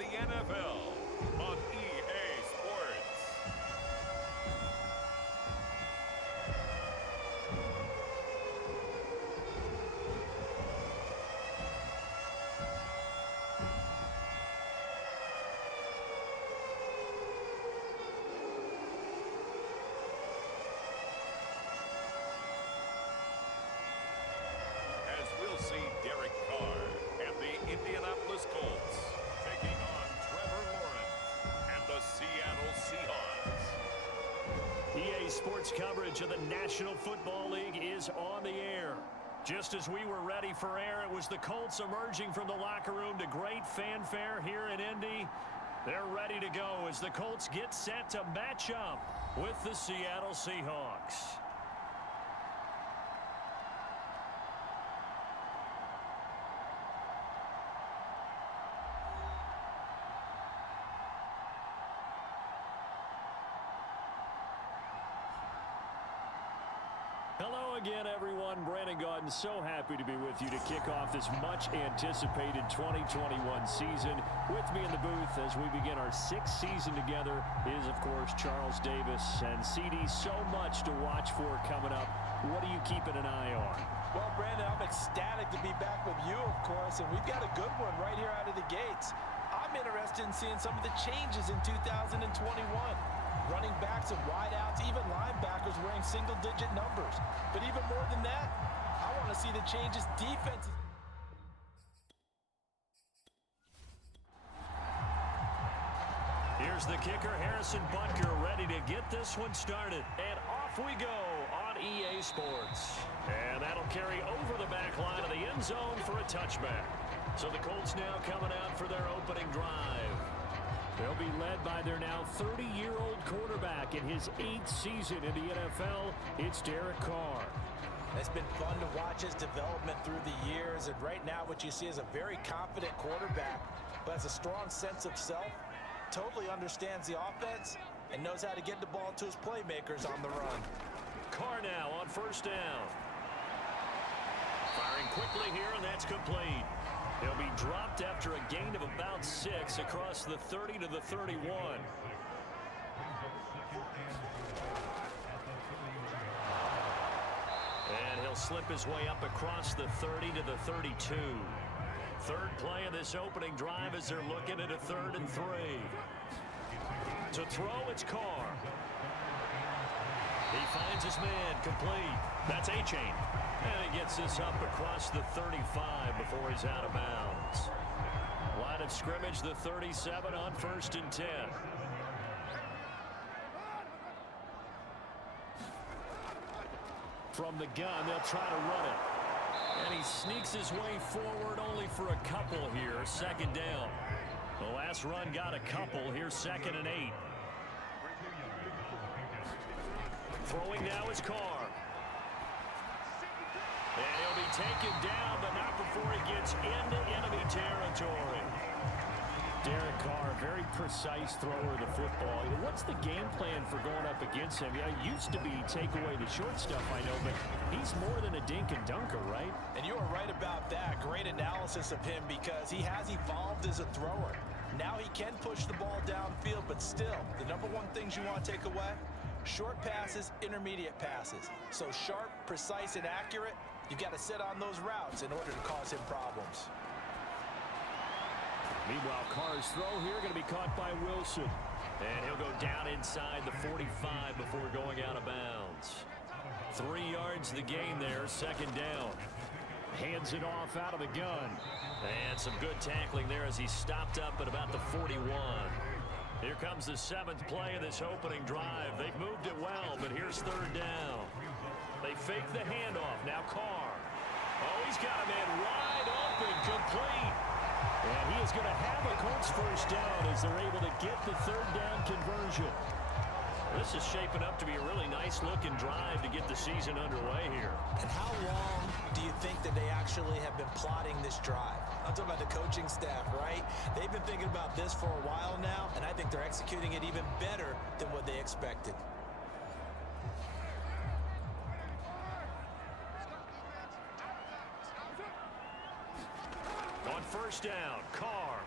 the NFL on EA Sports. As we'll see Derek Carr and the Indianapolis Colts taking on Trevor Lawrence and the Seattle Seahawks. EA Sports coverage of the National Football League is on the air. Just as we were ready for air, it was the Colts emerging from the locker room to great fanfare here in Indy. They're ready to go as the Colts get set to match up with the Seattle Seahawks. Hello again, everyone. Brandon Gaudin, so happy to be with you to kick off this much-anticipated 2021 season. With me in the booth as we begin our sixth season together is, of course, Charles Davis. And CD, so much to watch for coming up. What are you keeping an eye on? Well, Brandon, I'm ecstatic to be back with you, of course, and we've got a good one right here out of the gates. I'm interested in seeing some of the changes in 2021. Running backs and wideouts, even linebackers wearing single-digit numbers. But even more than that, I want to see the changes defenses. Here's the kicker, Harrison Butker, ready to get this one started. And off we go on EA Sports. And that'll carry over the back line of the end zone for a touchback. So the Colts now coming out for their opening drive. They'll be led by their now 30-year-old quarterback in his 8th season in the NFL. It's Derek Carr. It's been fun to watch his development through the years, and right now what you see is a very confident quarterback who has a strong sense of self, totally understands the offense, and knows how to get the ball to his playmakers on the run. Carr now on first down. Firing quickly here, and that's complete. He'll be dropped after a gain of about 6 across the 30 to the 31. And he'll slip his way up across the 30 to the 32. Third play of this opening drive as they're looking at a 3rd and 3. To throw, it's Carr. He finds his man, complete. That's A-Chain. And he gets this up across the 35 before he's out of bounds. Line of scrimmage, the 37 on 1st and 10. From the gun, they'll try to run it. And he sneaks his way forward only for a couple here, 2nd down. The last run got a couple, here's 2nd and 8. Throwing now is Carr. And he'll be taken down, but not before he gets into enemy territory. Derek Carr, very precise thrower of the football. What's the game plan for going up against him? Yeah, it used to be take away the short stuff, I know, but he's more than a dink and dunker, right? And you are right about that. Great analysis of him because he has evolved as a thrower. Now he can push the ball downfield, but still, the number one things you want to take away, short passes, intermediate passes. So sharp, precise, and accurate, you've got to sit on those routes in order to cause him problems. Meanwhile, Carr's throw here going to be caught by Wilson. And he'll go down inside the 45 before going out of bounds. 3 yards the gain there, 2nd down. Hands it off out of the gun. And some good tackling there as he stopped up at about the 41. Here comes the 7th play of this opening drive. They've moved it well, but here's 3rd down. They fake the handoff. Now Carr. Oh, he's got a man wide open, complete. And he is going to have a Colts first down as they're able to get the 3rd down conversion. This is shaping up to be a really nice-looking drive to get the season underway here. And how long do you think that they actually have been plotting this drive? I'm talking about the coaching staff, right? They've been thinking about this for a while now, and I think they're executing it even better than what they expected. On first down, Carr.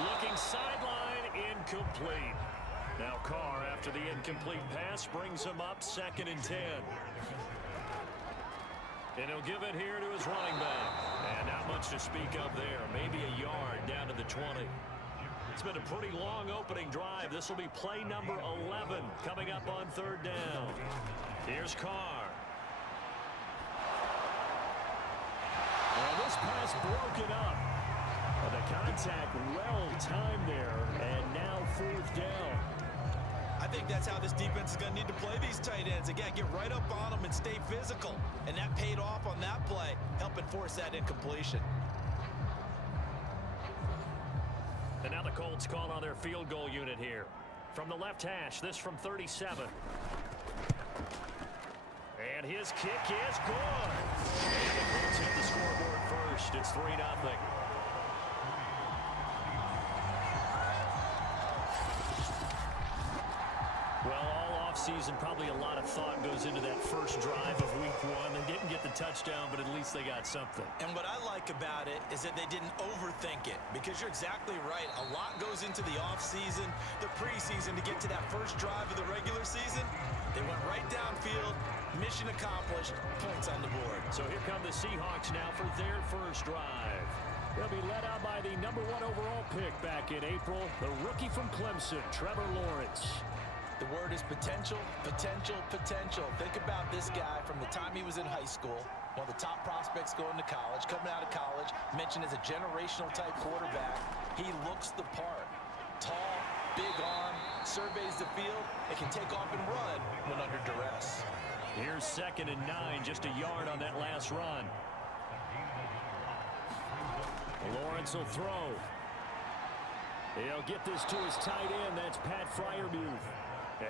Looking sideline, incomplete. Now Carr, after the incomplete pass, brings him up 2nd and 10. And he'll give it here to his running back. And not much to speak of there. Maybe a yard down to the 20. It's been a pretty long opening drive. This will be play number 11 coming up on 3rd down. Here's Carr. Well, this pass broken up. Well, the contact well timed there. And now 4th down. I think that's how this defense is going to need to play these tight ends. Again, get right up on them and stay physical. And that paid off on that play, helping force that incompletion. And now the Colts call on their field goal unit here. From the left hash, this from 37. And his kick is good. And the Colts hit the scoreboard first. It's 3-0. Well, all offseason, probably a lot of thought goes into that first drive of week 1. They didn't get the touchdown, but at least they got something. And what I like about it is that they didn't overthink it, because you're exactly right. A lot goes into the offseason, the preseason to get to that first drive of the regular season. They went right downfield, mission accomplished, points on the board. So here come the Seahawks now for their first drive. They'll be led out by the number 1 overall pick back in April, the rookie from Clemson, Trevor Lawrence. The word is potential, potential, potential. Think about this guy from the time he was in high school, one of the top prospects going to college, coming out of college, mentioned as a generational type quarterback. He looks the part. Tall, big arm, surveys the field, and can take off and run when under duress. Here's 2nd and 9, just a yard on that last run. Lawrence will throw. He'll get this to his tight end. That's Pat Freiermuth.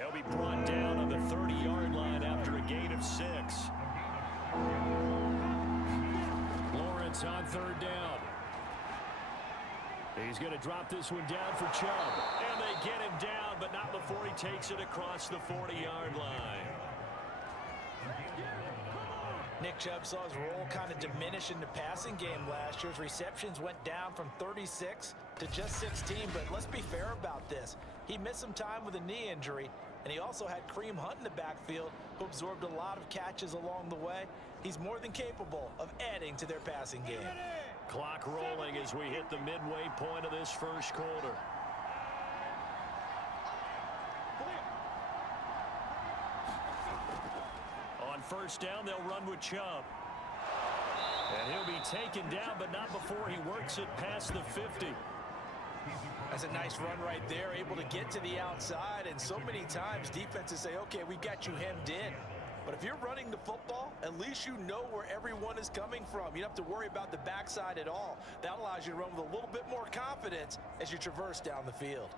He'll be brought down on the 30-yard line after a gain of 6. Lawrence on 3rd down. He's going to drop this one down for Chubb. And they get him down, but not before he takes it across the 40-yard line. Nick Chubb saw his role kind of diminish in the passing game last year. His receptions went down from 36 to just 16, but let's be fair about this. He missed some time with a knee injury, and he also had Kareem Hunt in the backfield, who absorbed a lot of catches along the way. He's more than capable of adding to their passing game. Clock rolling as we hit the midway point of this first quarter. On 1st down, they'll run with Chubb. And he'll be taken down, but not before he works it past the 50. That's a nice run right there, able to get to the outside. And so many times defenses say, okay, we got you hemmed in. But if you're running the football, at least you know where everyone is coming from. You don't have to worry about the backside at all. That allows you to run with a little bit more confidence as you traverse down the field.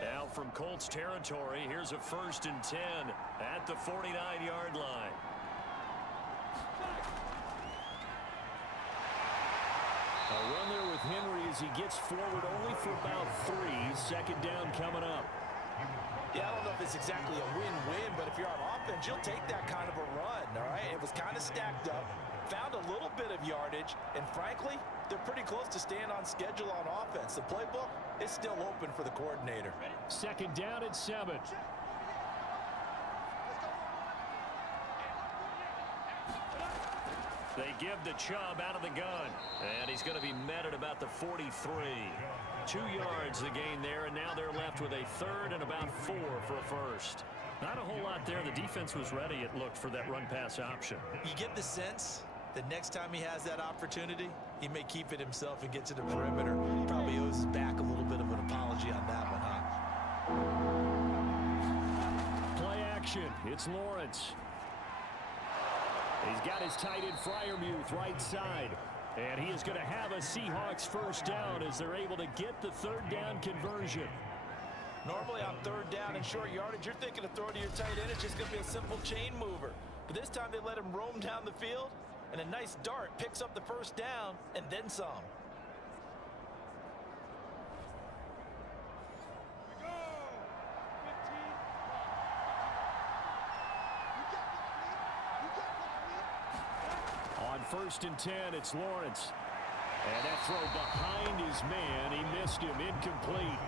Now from Colts territory, here's a 1st and 10 at the 49-yard line. A run there with Henry as he gets forward only for about 3. 2nd down coming up. Yeah, I don't know if it's exactly a win-win, but if you're on offense, you'll take that kind of a run, all right? It was kind of stacked up, found a little bit of yardage, and frankly, they're pretty close to staying on schedule on offense. The playbook is still open for the coordinator. 2nd down at 7. They give the Chubb out of the gun, and he's going to be met at about the 43. 2 yards the gain there, and now they're left with a 3rd and about 4 for a first. Not a whole lot there. The defense was ready, it looked, for that run-pass option. You get the sense that next time he has that opportunity, he may keep it himself and get to the perimeter. Probably owes his back a little bit of an apology on that one, huh? Play action. It's Lawrence. He's got his tight end Freiermuth right side. And he is going to have a Seahawks 1st down as they're able to get the 3rd down conversion. Normally on 3rd down and short yardage, you're thinking of throwing to your tight end. It's just going to be a simple chain mover. But this time they let him roam down the field, and a nice dart picks up the 1st down and then some. On 1st and 10, it's Lawrence. And that throw behind his man. He missed him. Incomplete.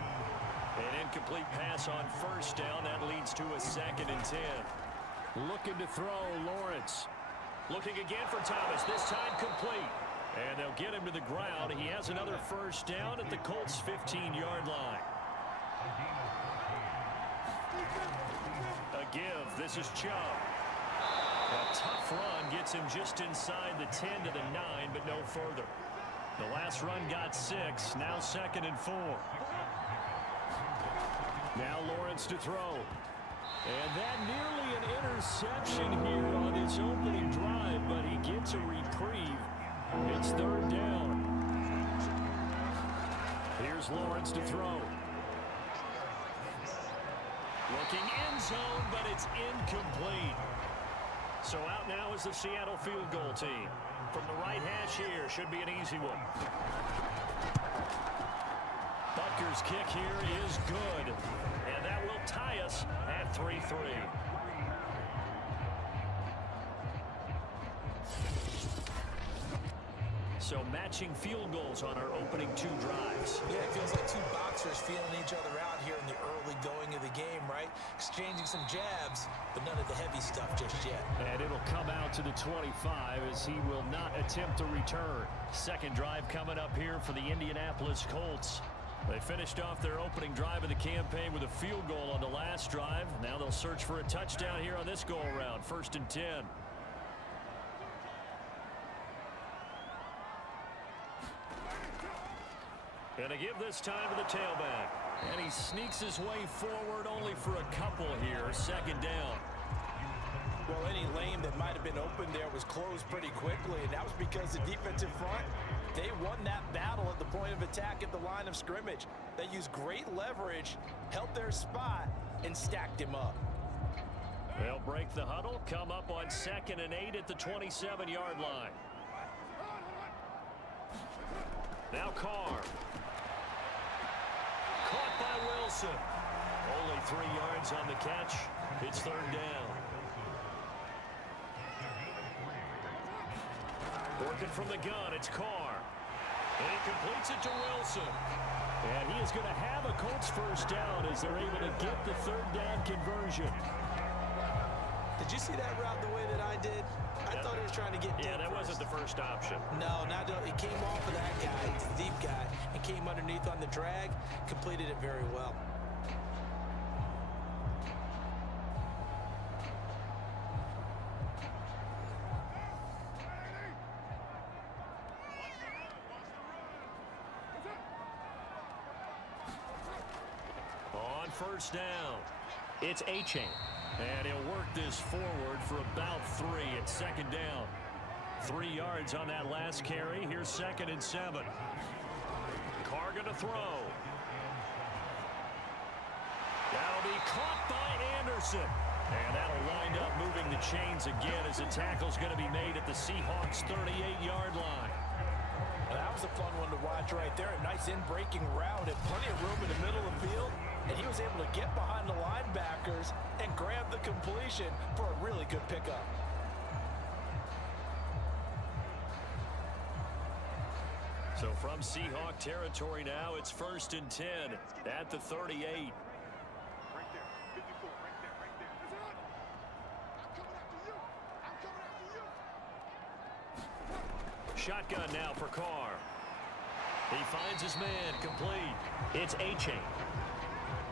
An incomplete pass on first down. That leads to a 2nd and 10. Looking to throw, Lawrence. Looking again for Thomas. This time complete. And they'll get him to the ground. He has another first down at the Colts' 15-yard line. A give. This is Chubb. A tough run gets him just inside the 10 to the 9, but no further. The last run got 6. Now 2nd and 4. Now Lawrence to throw. And that nearly an interception here on his opening drive, but he gets a reprieve. It's 3rd down. Here's Lawrence to throw. Looking end zone, but it's incomplete. So out now is the Seattle field goal team. From the right hash here, should be an easy one. Butker's kick here is good. And that will tie us at 3-3. So matching field goals on our opening 2 drives. Yeah, it feels like 2 boxers feeling each other out here in the early going of the game, right? Exchanging some jabs, but none of the heavy stuff just yet. And it'll come out to the 25 as he will not attempt to return. 2nd drive coming up here for the Indianapolis Colts. They finished off their opening drive of the campaign with a field goal on the last drive. Now they'll search for a touchdown here on this go-around. 1st and 10. And a give this time to the tailback. And he sneaks his way forward only for a couple here. 2nd down. Well, any lane that might have been open there was closed pretty quickly, and that was because the defensive front, they won that battle at the point of attack at the line of scrimmage. They used great leverage, held their spot, and stacked him up. They'll break the huddle, come up on 2nd and 8 at the 27-yard line. Now Carr. Caught by Wilson. Only 3 yards on the catch. It's 3rd down. Working from the gun, it's Carr. And he completes it to Wilson. And he is going to have a Colts first down as they're able to get the 3rd down conversion. Did you see that route the way that I did? I thought he was trying to get deep. Yeah, that wasn't the first option. No, it came off of that guy, the deep guy, and came underneath on the drag, completed it very well. On 1st down, it's A-Chain. And he'll work this forward for about 3 at 2nd down. 3 yards on that last carry. Here's 2nd and 7. Carr going to throw. That'll be caught by Anderson. And that'll wind up moving the chains again as the tackle's going to be made at the Seahawks' 38-yard line. Well, that was a fun one to watch right there. A nice in-breaking route and plenty of room in the middle of the field. And he was able to get behind the linebackers and grab the completion for a really good pickup. So from Seahawk territory now, it's 1st and 10 at the 38. Shotgun now for Carr. He finds his man, complete. It's A-Chain.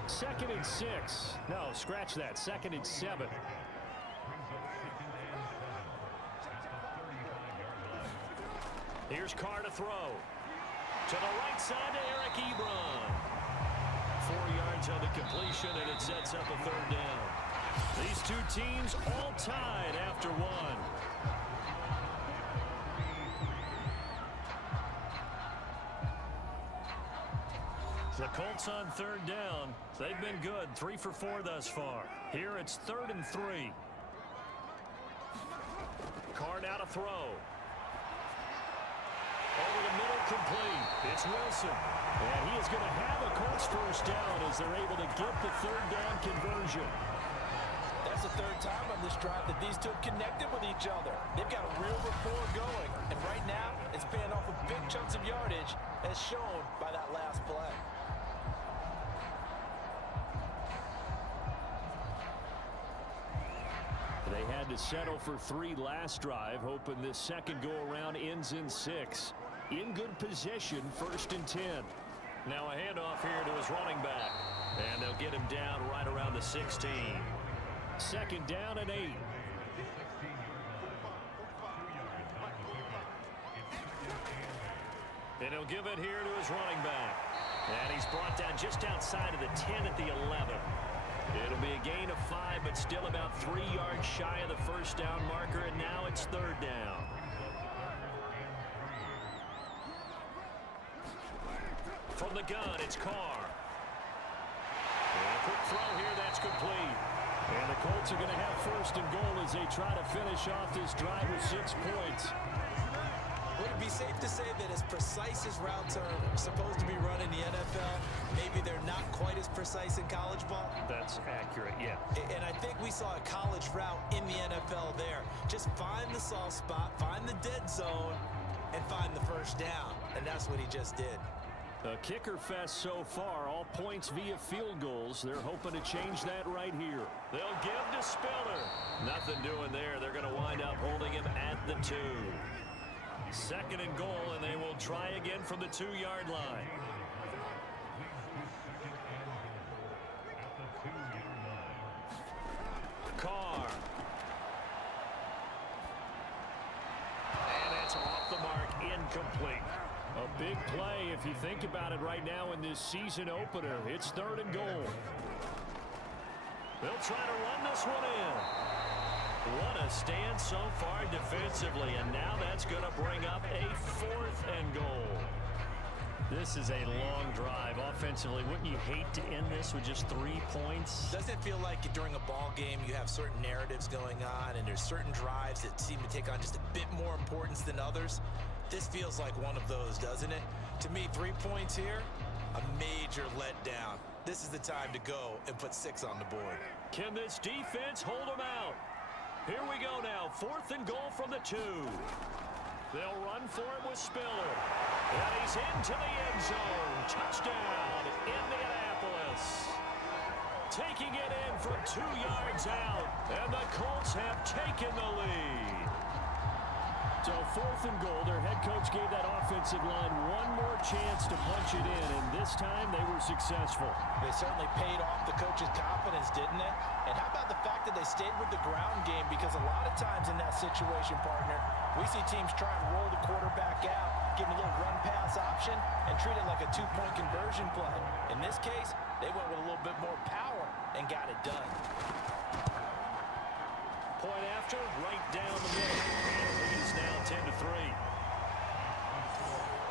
2nd and 6. No, scratch that. 2nd and 7. Here's Carr to throw. To the right side to Eric Ebron. 4 yards on the completion, and it sets up a 3rd down. These 2 teams all tied after 1. The Colts on 3rd down. They've been good. 3 for 4 thus far. Here it's 3rd and 3. Carr now to throw. Over the middle, complete. It's Wilson. And he is going to have a Colts first down as they're able to get the 3rd down conversion. That That's the third time on this drive that these two have connected with each other. They've got a real rapport going. And right now, it's paying off with big chunks of yardage, as shown by that last play. They had to settle for 3 last drive, hoping this second go-around ends in 6. In good position, 1st and 10. Now a handoff here to his running back. And they'll get him down right around the 16. 2nd down and 8. And he'll give it here to his running back. And he's brought down just outside of the 10 at the 11. It'll be a gain of 5, but still about 3 yards shy of the first down marker, and now it's 3rd down. From the gun, it's Carr. And a quick throw here, that's complete. And the Colts are going to have 1st and goal as they try to finish off this drive with 6 points. Would it be safe to say that as precise as routes are supposed to be run in the NFL, maybe they're not quite as precise in college ball? That's accurate, yeah. And I think we saw a college route in the NFL there. Just find the soft spot, find the dead zone, and find the 1st down. And that's what he just did. A kicker fest so far, all points via field goals. They're hoping to change that right here. They'll give to Spiller. Nothing doing there. They're going to wind up holding him at the 2. 2nd and goal, and they will try again from the 2-yard line. Carr. And it's off the mark, incomplete. A big play if you think about it right now in this season opener. It's 3rd and goal. They'll try to run this one in. What a stand so far defensively, and now that's going to bring up a 4th and goal. This is a long drive offensively. Wouldn't you hate to end this with just 3 points? Doesn't it feel like during a ball game you have certain narratives going on, and there's certain drives that seem to take on just a bit more importance than others? This feels like one of those, doesn't it? To me, 3 points here, a major letdown. This is the time to go and put 6 on the board. Can this defense hold them out? Here we go now, 4th and goal from the 2. They'll run for it with Spiller. And he's into the end zone. Touchdown, Indianapolis. Taking it in from 2 yards out. And the Colts have taken the lead. So 4th and goal, their head coach gave that offensive line one more chance to punch it in, and this time they were successful. They certainly paid off the coach's confidence, didn't it? And how about the fact that they stayed with the ground game? Because a lot of times in that situation, partner, we see teams try and roll the quarterback out, give him a little run-pass option, and treat it like a 2-point conversion play. In this case, they went with a little bit more power and got it done. Point after, right down the middle. And the lead is now 10-3.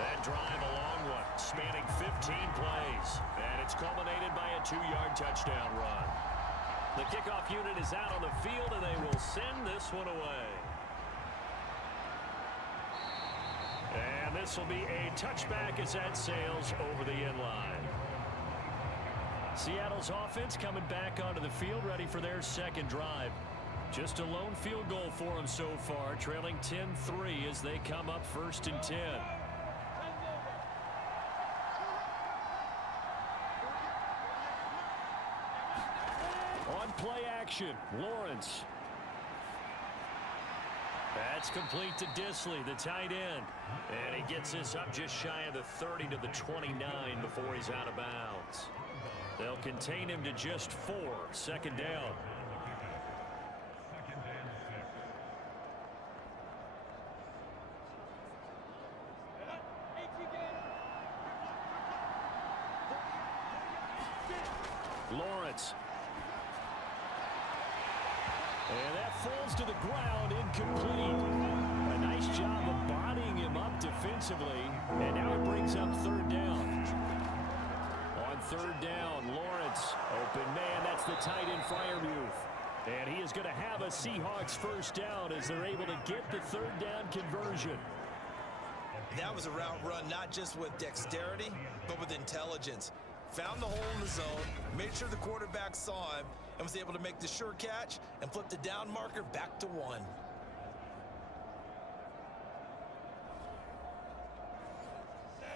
That drive a long one, spanning 15 plays. And it's culminated by a 2-yard touchdown run. The kickoff unit is out on the field, and they will send this one away. And this will be a touchback as that sails over the end line. Seattle's offense coming back onto the field, ready for their 2nd drive. Just a lone field goal for them so far, trailing 10-3 as they come up 1st and 10. On play action, Lawrence. That's complete to Disley, the tight end. And he gets this up just shy of the 30 to the 29 before he's out of bounds. They'll contain him to just 4, 2nd down. Lawrence. And that falls to the ground, incomplete. A nice job of bodying him up defensively. And now it brings up 3rd down. On 3rd down, Lawrence. Open man, that's the tight end Freiermuth. And he is going to have a Seahawks 1st down as they're able to get the 3rd down conversion. That was a route run not just with dexterity, but with intelligence. found the hole in the zone, made sure the quarterback saw him, and was able to make the sure catch and flip the down marker back to 1.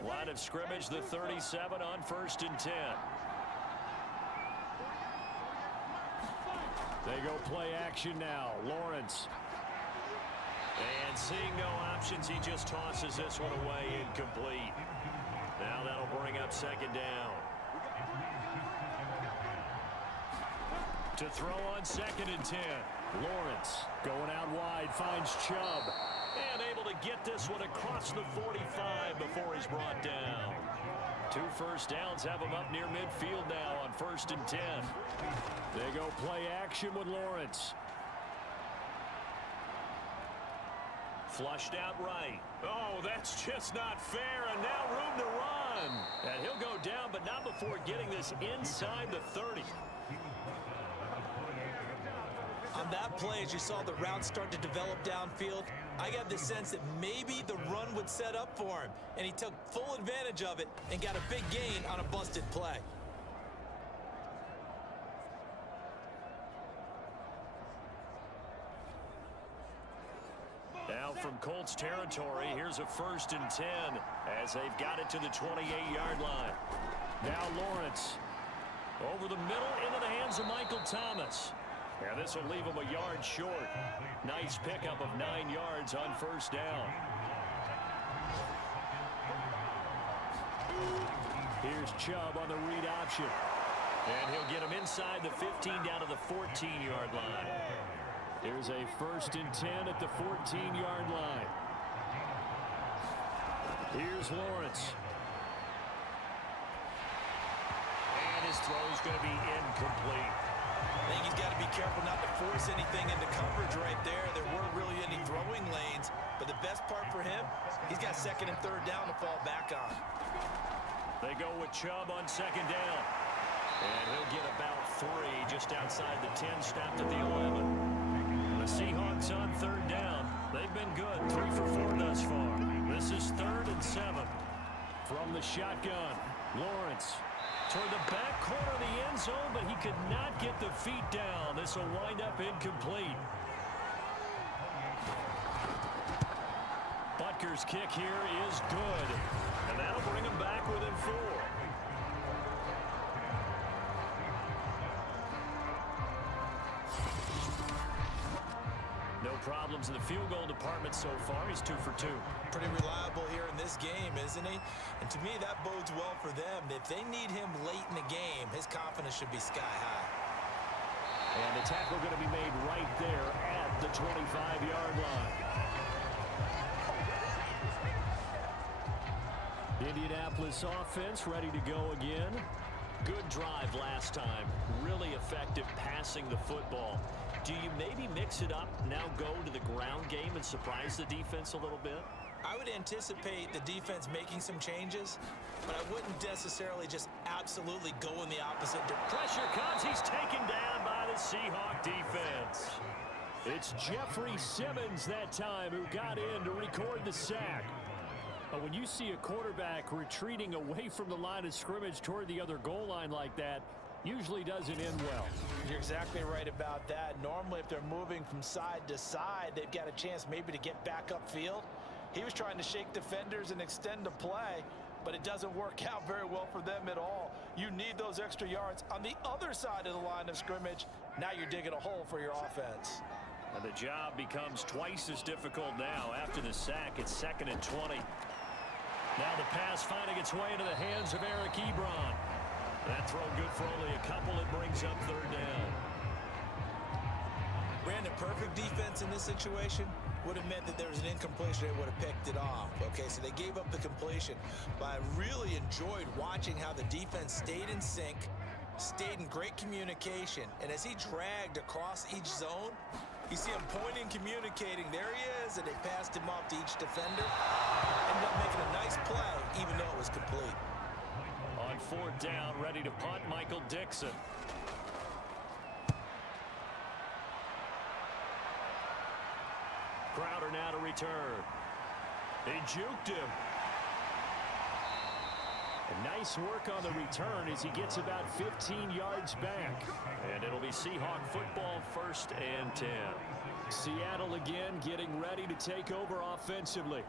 Line of scrimmage, the 37 on 1st and 10. They go play action now. Lawrence. And seeing no options, he just tosses this one away, incomplete. Now that'll bring up 2nd down. To throw on 2nd and 10. Lawrence going out wide, finds Chubb. And able to get this one across the 45 before he's brought down. 2 first downs have him up near midfield now on 1st and 10. They go play action with Lawrence. Flushed out right. Oh, that's just not fair, and now room to run. And he'll go down, but not before getting this inside the 30. On that play, as you saw the route start to develop downfield, I got the sense that maybe the run would set up for him, and he took full advantage of it and got a big gain on a busted play. Now from Colts territory, here's a 1st and 10 as they've got it to the 28-yard line. Now Lawrence over the middle into the hands of Michael Thomas. And this will leave him a yard short. Nice pickup of 9 yards on 1st down. Here's Chubb on the read option. And he'll get him inside the 15 down to the 14-yard line. Here's a 1st and 10 at the 14-yard line. Here's Lawrence. And his throw is going to be incomplete. I think he's got to be careful not to force anything into coverage right there. There weren't really any throwing lanes, but the best part for him, he's got 2nd and 3rd down to fall back on. They go with Chubb on 2nd down. And he'll get about 3 just outside the 10, stopped at the 11. The Seahawks on 3rd down. They've been good, 3 for 4 thus far. This is 3rd and 7. From the shotgun, Lawrence toward the back corner of the end zone, but he could not get the feet down. This will wind up incomplete. Butker's kick here is good, and that'll bring him back within 4. No problems in the field goal department so far. He's 2 for 2. Pretty reliable here in this game, isn't he? And to me, that bodes well for them. If they need him late in the game, his confidence should be sky high. And the tackle going to be made right there at the 25-yard line. Indianapolis offense ready to go again. Good drive last time. Really effective passing the football. Do you maybe mix it up, now go to the ground game and surprise the defense a little bit? I would anticipate the defense making some changes, but I wouldn't necessarily just absolutely go in the opposite direction. Pressure comes. He's taken down by the Seahawk defense. It's Jeffrey Simmons that time who got in to record the sack. But when you see a quarterback retreating away from the line of scrimmage toward the other goal line like that, usually doesn't end well. You're exactly right about that. Normally, if they're moving from side to side, they've got a chance maybe to get back upfield. He was trying to shake defenders and extend the play, but it doesn't work out very well for them at all. You need those extra yards on the other side of the line of scrimmage. Now you're digging a hole for your offense. And the job becomes twice as difficult now. After the sack, it's 2nd and 20. Now the pass finding its way into the hands of Eric Ebron. That throw good for only a couple. It brings up 3rd down. Brandon, perfect defense in this situation would have meant that there was an incompletion. They would have picked it off. Okay, so they gave up the completion. But I really enjoyed watching how the defense stayed in sync, stayed in great communication. And as he dragged across each zone, you see him pointing, communicating. There he is, and they passed him off to each defender. Ended up making a nice play, even though it was complete. On 4th down, ready to punt, Michael Dixon. Crowder now to return. He juked him. And nice work on the return as he gets about 15 yards back. And it'll be Seahawk football, 1st and 10. Seattle again getting ready to take over offensively.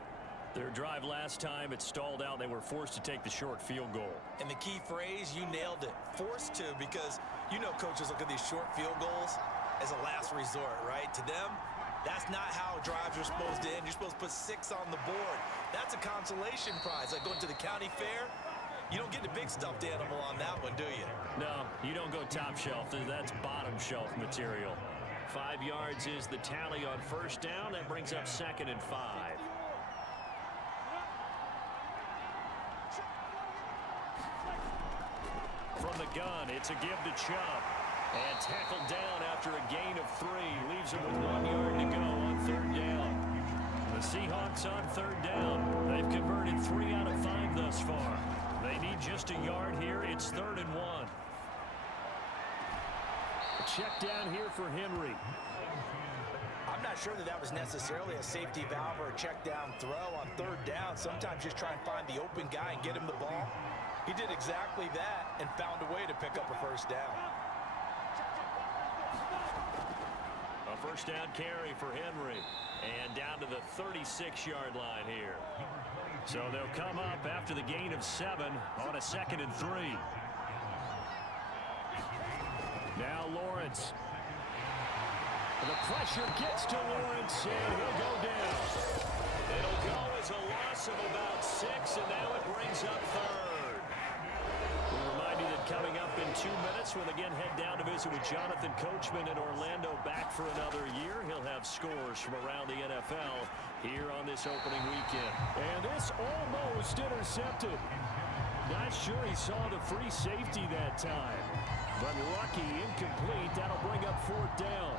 Their drive last time, it stalled out. They were forced to take the short field goal. And the key phrase, you nailed it. Forced to, because you know coaches look at these short field goals as a last resort, right? To them, that's not how drives are supposed to end. You're supposed to put 6 on the board. That's a consolation prize. Like going to the county fair, you don't get the big stuffed animal on that one, do you? No, you don't go top shelf. That's bottom shelf material. 5 yards is the tally on 1st down. That brings up 2nd and 5. From the gun, it's a give to Chubb. And tackled down after a gain of 3. Leaves him with 1 yard to go on 3rd down. The Seahawks on 3rd down. They've converted 3 out of 5 thus far. They need just a yard here. It's 3rd and 1. A check down here for Henry. I'm not sure that was necessarily a safety valve or a check down throw on 3rd down. Sometimes just try and find the open guy and get him the ball. He did exactly that and found a way to pick up a 1st down. A 1st down carry for Henry. And down to the 36-yard line here. So they'll come up after the gain of 7 on a 2nd and 3. Now Lawrence. The pressure gets to Lawrence, and he'll go down. It'll go as a loss of about 6, and now it brings up 3rd. We'll remind you that coming up in 2 minutes, we'll again head down to visit with Jonathan Coachman in Orlando, back for another year. He'll have scores from around the NFL here on this opening weekend. And this almost intercepted. Not sure he saw the free safety that time. But lucky, incomplete. That'll bring up 4th down.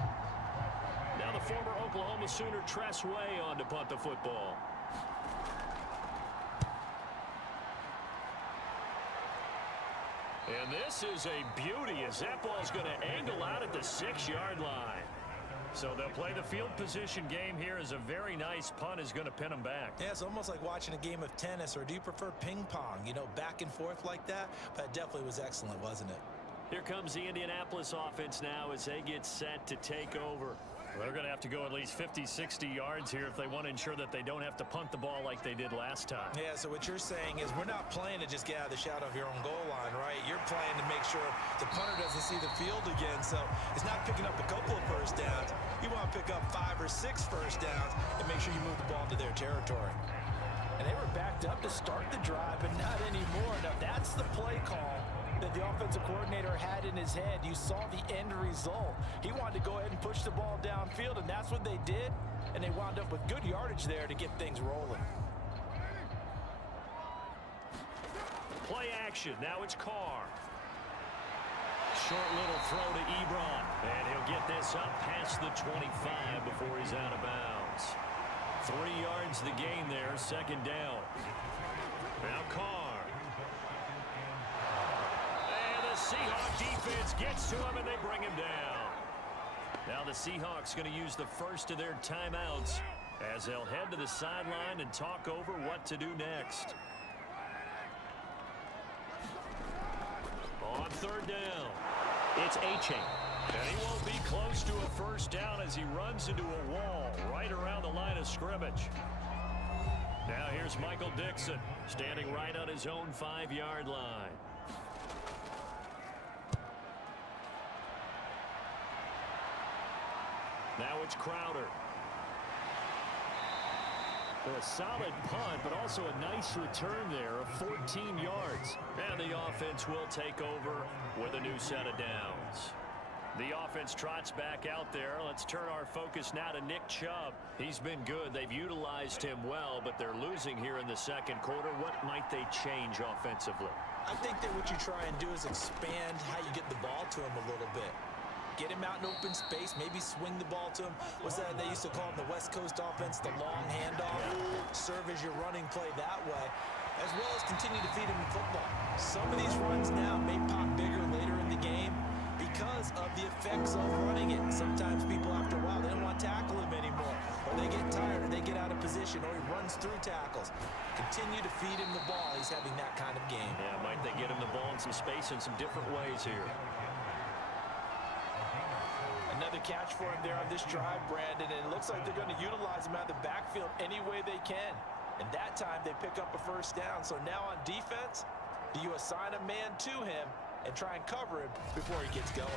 Now the former Oklahoma Sooner Tress Way on to punt the football. And this is a beauty as that ball's going to angle out at the 6-yard line. So they'll play the field position game here as a very nice punt is going to pin them back. Yeah, it's almost like watching a game of tennis, or do you prefer ping pong? You know, back and forth like that? But it definitely was excellent, wasn't it? Here comes the Indianapolis offense now as they get set to take over. They're going to have to go at least 50, 60 yards here if they want to ensure that they don't have to punt the ball like they did last time. Yeah, so what you're saying is we're not playing to just get out of the shadow of your own goal line, right? You're playing to make sure the punter doesn't see the field again. So it's not picking up a couple of 1st downs. You want to pick up 5 or 6 1st downs and make sure you move the ball into their territory. And they were backed up to start the drive, but not anymore. Now, that's the play call that the offensive coordinator had in his head. You saw the end result. He wanted to go ahead and push the ball downfield, and that's what they did, and they wound up with good yardage there to get things rolling. Play action. Now it's Carr. Short little throw to Ebron, and he'll get this up past the 25 before he's out of bounds. 3 yards the gain there, 2nd down. Now Carr. Seahawks defense gets to him, and they bring him down. Now the Seahawks going to use the first of their timeouts as they'll head to the sideline and talk over what to do next. On 3rd down, it's A-Chain. And he won't be close to a 1st down as he runs into a wall right around the line of scrimmage. Now here's Michael Dixon standing right on his own 5-yard line. Now it's Crowder. A solid punt, but also a nice return there of 14 yards. And the offense will take over with a new set of downs. The offense trots back out there. Let's turn our focus now to Nick Chubb. He's been good. They've utilized him well, but they're losing here in the 2nd quarter. What might they change offensively? I think that what you try and do is expand how you get the ball to him a little bit. Get him out in open space, maybe swing the ball to him. What's that they used to call in the West Coast offense, the long handoff? Serve as your running play that way, as well as continue to feed him in football. Some of these runs now may pop bigger later in the game because of the effects of running it. Sometimes people, after a while, they don't want to tackle him anymore, or they get tired, or they get out of position, or he runs runs, through tackles. Continue to feed him the ball. He's having that kind of game. Yeah, might they get him the ball in some space in some different ways here. Another catch for him there on this drive, Brandon, and it looks like they're going to utilize him out of the backfield any way they can. And that time they pick up a first down. So now on defense, do you assign a man to him and try and cover him before he gets going?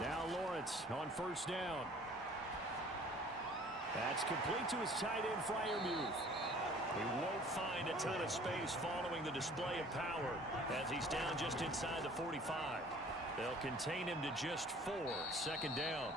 Now Lawrence on first down. That's complete to his tight end, Freiermuth. He won't find a ton of space following the display of power as he's down just inside the 45. They'll contain him to just 4. Second down.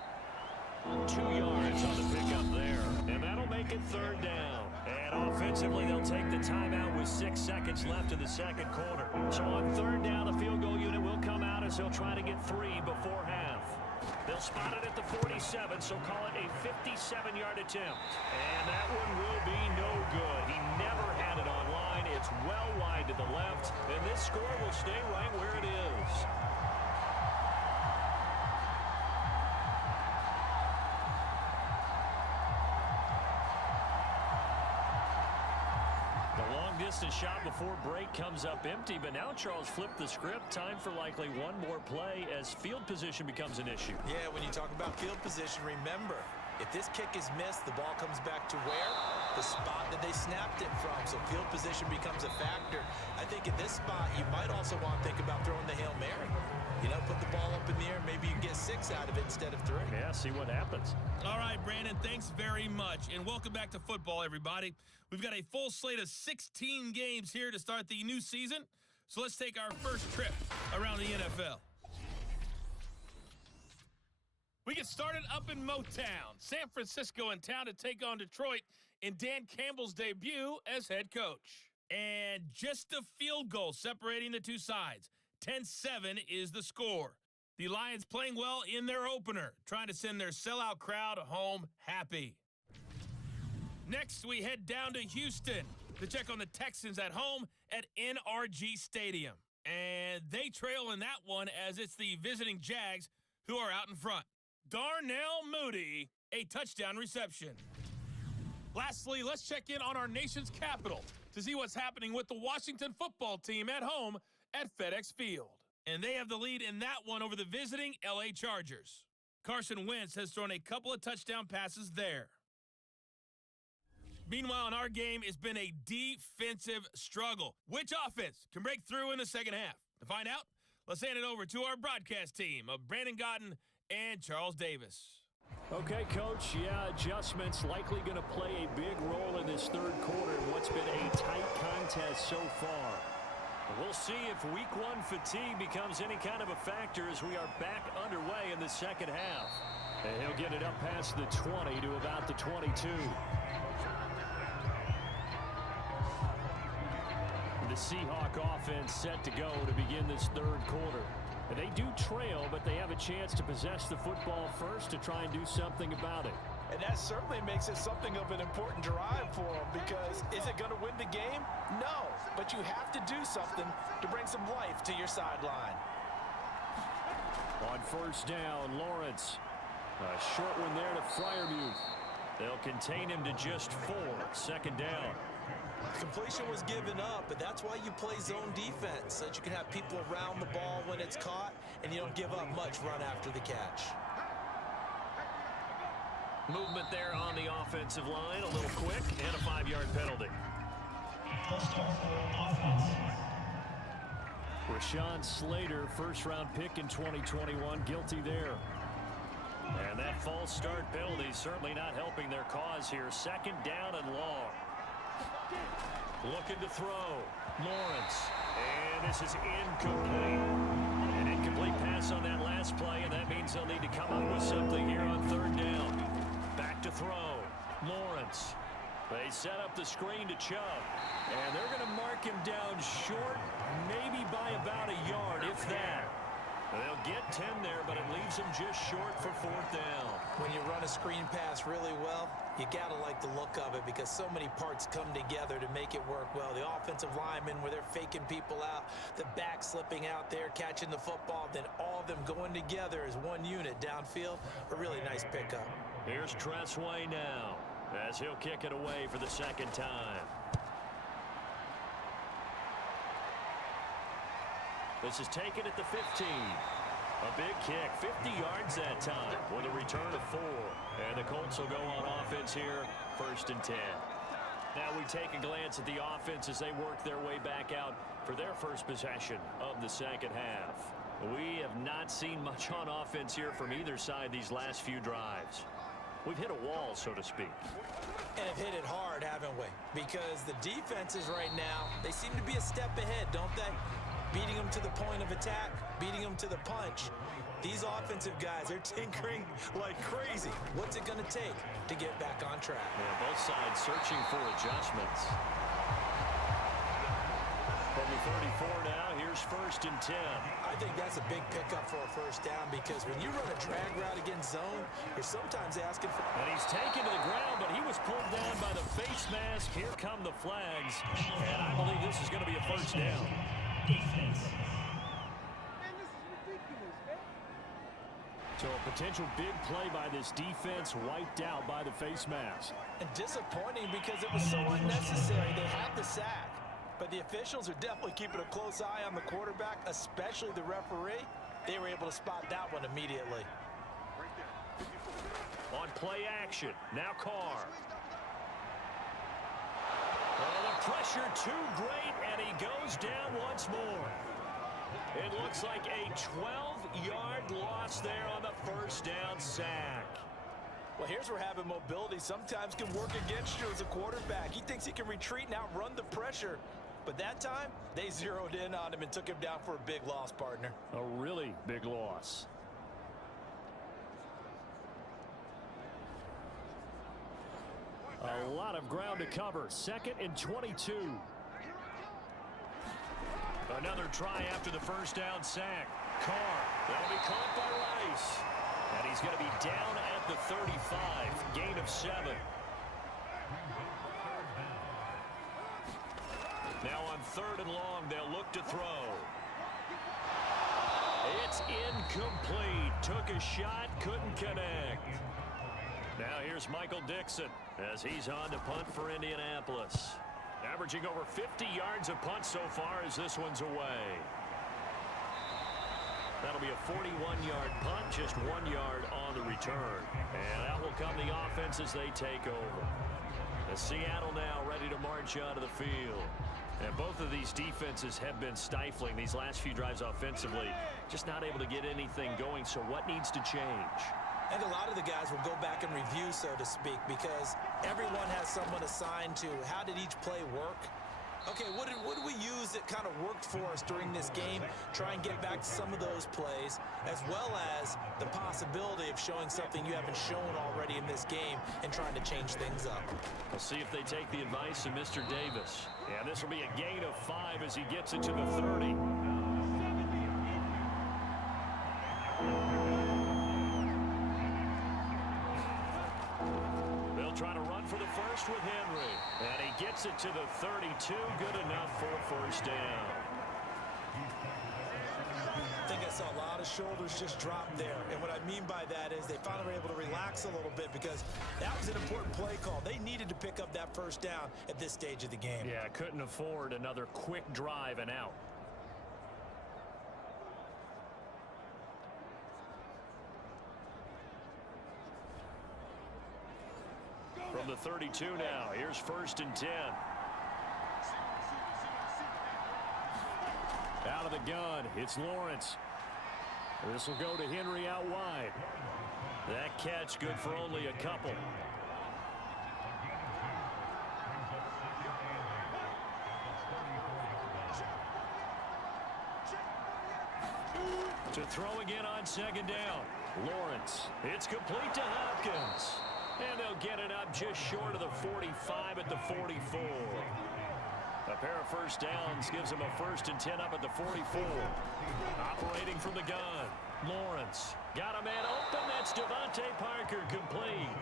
2 yards on the pickup there. And that'll make it third down. And offensively, they'll take the timeout with 6 seconds left in the second quarter. So on third down, the field goal unit will come out as they'll try to get 3 before half. They'll spot it at the 47, so call it a 57-yard attempt. And that one will be no good. He never had it on line. It's well wide to the left, and this score will stay right where it is. Distance shot before break comes up empty, but now Charles flipped the script. Time for likely one more play as field position becomes an issue. Yeah, when you talk about field position, remember, if this kick is missed, the ball comes back to where? The spot that they snapped it from. So field position becomes a factor. I think in this spot, you might also want to think about throwing the Hail Mary. You know, put the ball up in the air. Maybe you can get 6 out of it instead of 3. Yeah, see what happens. All right, Brandon, thanks very much. And welcome back to football, everybody. We've got a full slate of 16 games here to start the new season. So let's take our first trip around the NFL. We get started up in Motown, San Francisco in town to take on Detroit in Dan Campbell's debut as head coach. And just a field goal separating the two sides. 10-7 is the score. The Lions playing well in their opener, trying to send their sellout crowd home happy. Next, we head down to Houston to check on the Texans at home at NRG Stadium. And they trail in that one as it's the visiting Jags who are out in front. Darnell Mooney, a touchdown reception. Lastly, let's check in on our nation's capital to see what's happening with the Washington football team at home at FedEx Field. And they have the lead in that one over the visiting LA Chargers. Carson Wentz has thrown a couple of touchdown passes there. Meanwhile, in our game, it's been a defensive struggle. Which offense can break through in the second half? To find out, let's hand it over to our broadcast team of Brandon Gotten and Charles Davis. Okay, Coach, yeah, adjustments likely going to play a big role in this third quarter in what's been a tight contest so far. We'll see if week 1 fatigue becomes any kind of a factor as we are back underway in the second half. And he'll get it up past the 20 to about the 22. The Seahawk offense set to go to begin this third quarter. And they do trail, but they have a chance to possess the football first to try and do something about it. And that certainly makes it something of an important drive for them, because is it going to win the game? No, but you have to do something to bring some life to your sideline. On first down, Lawrence. A short one there to Freiermuth. They'll contain him to just 4. Second down. Completion was given up, but that's why you play zone defense, so that you can have people around the ball when it's caught, and you don't give up much run after the catch. Movement there on the offensive line, a little quick, and a 5-yard penalty. Rashawn Slater, first-round pick in 2021, guilty there. And that false start penalty certainly not helping their cause here. Second down and long. Looking to throw. Lawrence. And this is incomplete. An incomplete pass on that last play, and that means they'll need to come up with something here on third down. Back to throw. Lawrence. They set up the screen to Chubb. And they're going to mark him down short, maybe by about a yard, if that. They'll get 10 there, but it leaves them just short for 4th down. When you run a screen pass really well, you got to like the look of it because so many parts come together to make it work well. The offensive linemen where they're faking people out, the back slipping out there, catching the football, then all of them going together as one unit downfield. A really nice pickup. Here's Tressway now as he'll kick it away for the 2nd time. This is taken at the 15. A big kick, 50 yards that time with a return of 4. And the Colts will go on offense here, 1st and 10. Now we take a glance at the offense as they work their way back out for their first possession of the 2nd half. We have not seen much on offense here from either side these last few drives. We've hit a wall, so to speak. And have hit it hard, haven't we? Because the defenses right now, they seem to be a step ahead, don't they? Beating them to the point of attack, beating them to the punch. These offensive guys are tinkering like crazy. What's it going to take to get back on track? Yeah, both sides searching for adjustments. From the 34 now, here's 1st and 10. I think that's a big pickup for a 1st down because when you run a drag route against zone, you're sometimes asking for... And he's taken to the ground, but he was pulled down by the face mask. Here come the flags, and I believe this is going to be a 1st down. Defense. So a potential big play by this defense wiped out by the face mask. And disappointing because it was so unnecessary. They had the sack. But the officials are definitely keeping a close eye on the quarterback, especially the referee. They were able to spot that one immediately. On play action, now Carr. Oh, the pressure too great, and he goes down once more. It looks like a 12-yard loss there on the 1st down sack. Well, here's where having mobility sometimes can work against you as a quarterback. He thinks he can retreat and outrun the pressure. But that time, they zeroed in on him and took him down for a big loss, partner. A really big loss. A lot of ground to cover. 2nd and 22. Another try after the 1st down sack. Carr, that'll be caught by Rice. And he's going to be down at the 35. Gain of 7. Now on 3rd and long, they'll look to throw. It's incomplete. Took a shot, couldn't connect. Now here's Michael Dixon as he's on to punt for Indianapolis. Averaging over 50 yards a punt so far as this one's away. That'll be a 41-yard punt, just 1 yard on the return. And out will come the offense as they take over. The Seattle now ready to march onto the field. And both of these defenses have been stifling these last few drives offensively. Just not able to get anything going, so what needs to change? I think a lot of the guys will go back and review, so to speak, because everyone has someone assigned to how did each play work. Okay, what did we use that kind of worked for us during this game? Try and get back to some of those plays, as well as the possibility of showing something you haven't shown already in this game and trying to change things up. We'll see if they take the advice of Mr. Davis. Yeah, this will be a gain of 5 as he gets it to the 30. They'll try to run for the first with Henry. And he gets it to the 32. Good enough for a 1st down. I think I saw a lot of shoulders just drop there. And what I mean by that is they finally were able to relax a little bit because that was an important play call. They needed to pick up that 1st down at this stage of the game. Yeah, couldn't afford another quick drive and out. From the 32 now, here's 1st and 10. Out of the gun, it's Lawrence. This will go to Henry out wide. That catch good for only a couple. To throw again on 2nd down. Lawrence, it's complete to Hopkins. And they'll get it up just short of the 45 at the 44. A pair of first downs gives him a 1st and 10 up at the 44. Operating from the gun. Lawrence got a man open. That's Devontae Parker, complete.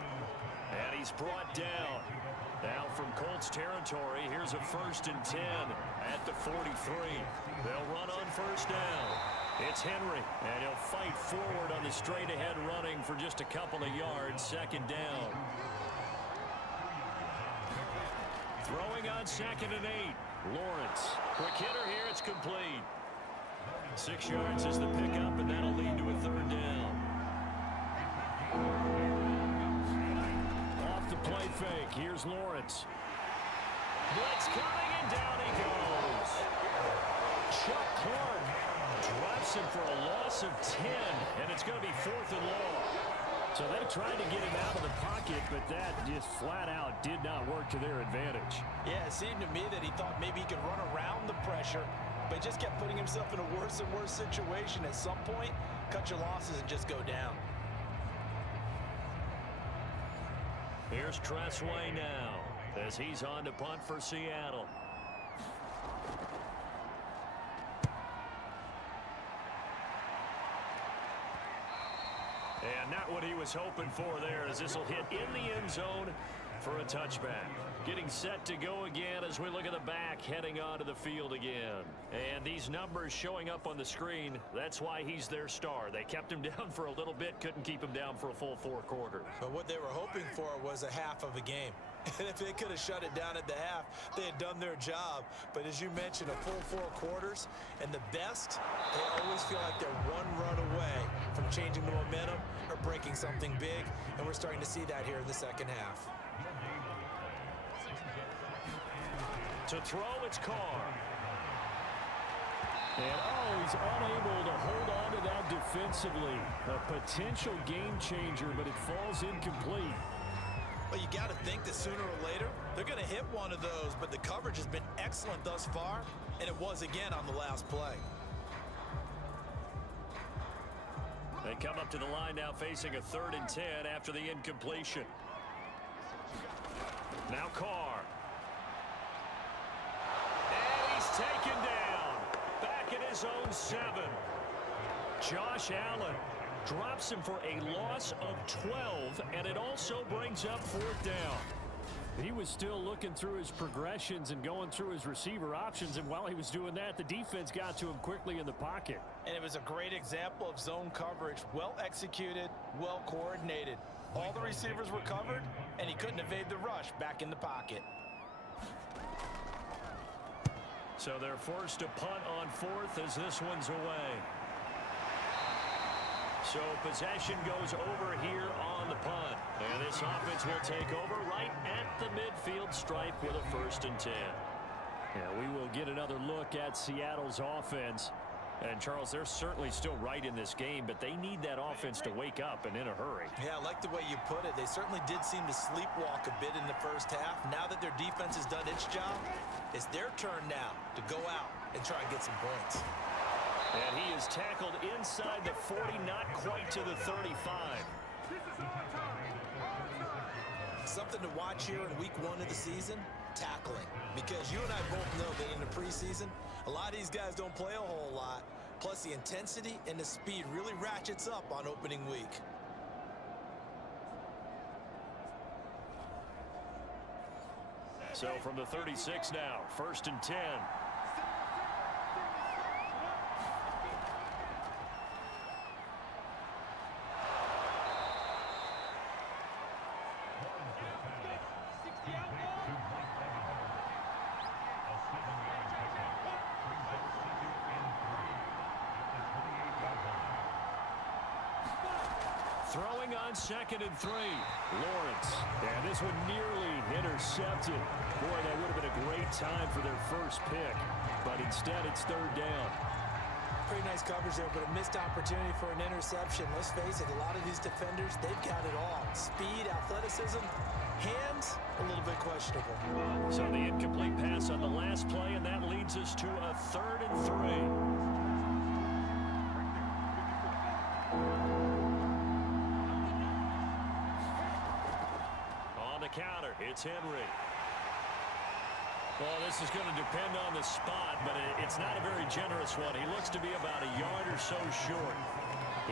And he's brought down. Now from Colts territory, here's a 1st and 10 at the 43. They'll run on first down. It's Henry, and he'll fight forward on the straight-ahead running for just a couple of yards. 2nd down. Throwing on 2nd and 8. Lawrence. Quick hitter here. It's complete. 6 yards is the pickup, and that'll lead to a 3rd down. Off the play fake. Here's Lawrence. Blitz coming, and down he goes. Chuck Clark drops him for a loss of 10, and it's going to be 4th and long. So they tried to get him out of the pocket, but that just flat out did not work to their advantage. Yeah, it seemed to me that he thought maybe he could run around the pressure, but he just kept putting himself in a worse and worse situation. At some point, cut your losses and just go down. Here's Tressway now as he's on to punt for Seattle. And not what he was hoping for there, as this will hit in the end zone for a touchback. Getting set to go again as we look at the back heading onto the field again. And these numbers showing up on the screen, that's why he's their star. They kept him down for a little bit, couldn't keep him down for a full 4 quarters. But what they were hoping for was a half of a game. And if they could have shut it down at the half, they had done their job. But as you mentioned, a full 4 quarters, and the best, they always feel like they're one run away from changing the momentum or breaking something big, and we're starting to see that here in the second half. To throw, it's Carr. And, he's unable to hold on to that defensively. A potential game changer, but it falls incomplete. Well, you got to think that sooner or later, they're going to hit one of those, but the coverage has been excellent thus far, and it was again on the last play. They come up to the line now facing a 3rd and 10 after the incompletion. Now Carr. And he's taken down. Back in his own 7. Josh Allen drops him for a loss of 12, and it also brings up 4th down. He was still looking through his progressions and going through his receiver options, and while he was doing that, the defense got to him quickly in the pocket. And it was a great example of zone coverage. Well executed, well coordinated. All the receivers were covered, and he couldn't evade the rush back in the pocket. So they're forced to punt on 4th as this one's away. So possession goes over here on the punt. And this offense will take over right at the midfield stripe with a 1st and 10. Yeah, we will get another look at Seattle's offense. And, Charles, they're certainly still right in this game, but they need that offense to wake up and in a hurry. Yeah, I like the way you put it. They certainly did seem to sleepwalk a bit in the first half. Now that their defense has done its job, it's their turn now to go out and try and get some points. And he is tackled inside the 40, not quite to the 35. Something to watch here in week 1 of the season, tackling. Because you and I both know that in the preseason, a lot of these guys don't play a whole lot. Plus the intensity and the speed really ratchets up on opening week. So from the 36 now, 1st and 10. Throwing on 2nd and 3. Lawrence. And this one nearly intercepted. Boy, that would have been a great time for their first pick. But instead, it's 3rd down. Pretty nice coverage there, but a missed opportunity for an interception. Let's face it, a lot of these defenders, they've got it all. Speed, athleticism, hands, a little bit questionable. So the incomplete pass on the last play, and that leads us to a 3rd and 3. Counter, it's Henry. Well, this is going to depend on the spot, but it's not a very generous one. He looks to be about a yard or so short.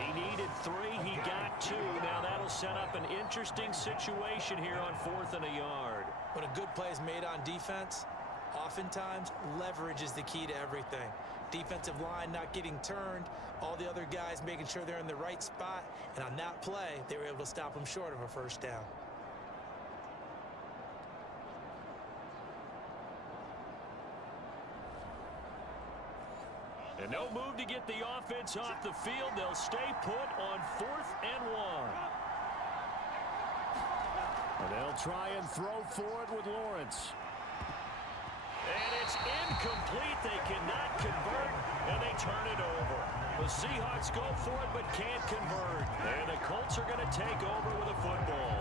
He needed 3. He got 2. Now that'll set up an interesting situation here on 4th and a yard. When a good play is made on defense, oftentimes leverage is the key to everything. Defensive line not getting turned, all the other guys making sure they're in the right spot, and on that play, they were able to stop them short of a first down. And no move to get the offense off the field. They'll stay put on 4th and 1. And they'll try and throw for it with Lawrence. And it's incomplete. They cannot convert, and they turn it over. The Seahawks go for it but can't convert. And the Colts are going to take over with a football.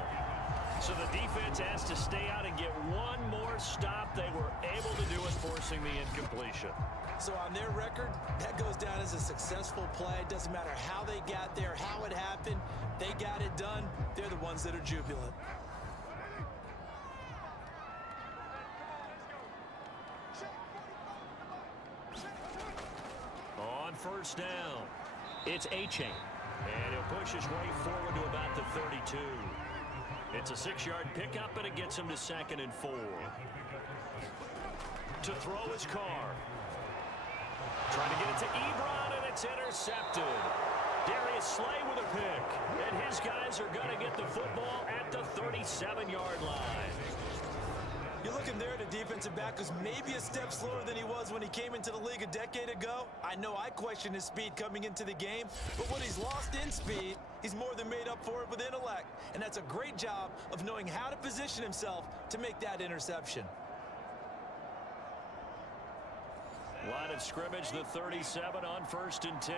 So the defense has to stay out and get one more stop. They were able to do it, forcing the incompletion. So on their record, that goes down as a successful play. It doesn't matter how they got there, how it happened. They got it done. They're the ones that are jubilant. On first down, it's A-Chain. And he'll push his way forward to about the 32. It's a 6-yard pickup, and it gets him to 2nd and 4. To throw his Carr. Trying to get it to Ebron, and it's intercepted. Darius Slay with a pick. And his guys are going to get the football at the 37-yard line. You're looking there at a defensive back who's maybe a step slower than he was when he came into the league a decade ago. I know I questioned his speed coming into the game, but what he's lost in speed, he's more than made up for it with intellect. And that's a great job of knowing how to position himself to make that interception. Line of scrimmage, the 37 on 1st and 10.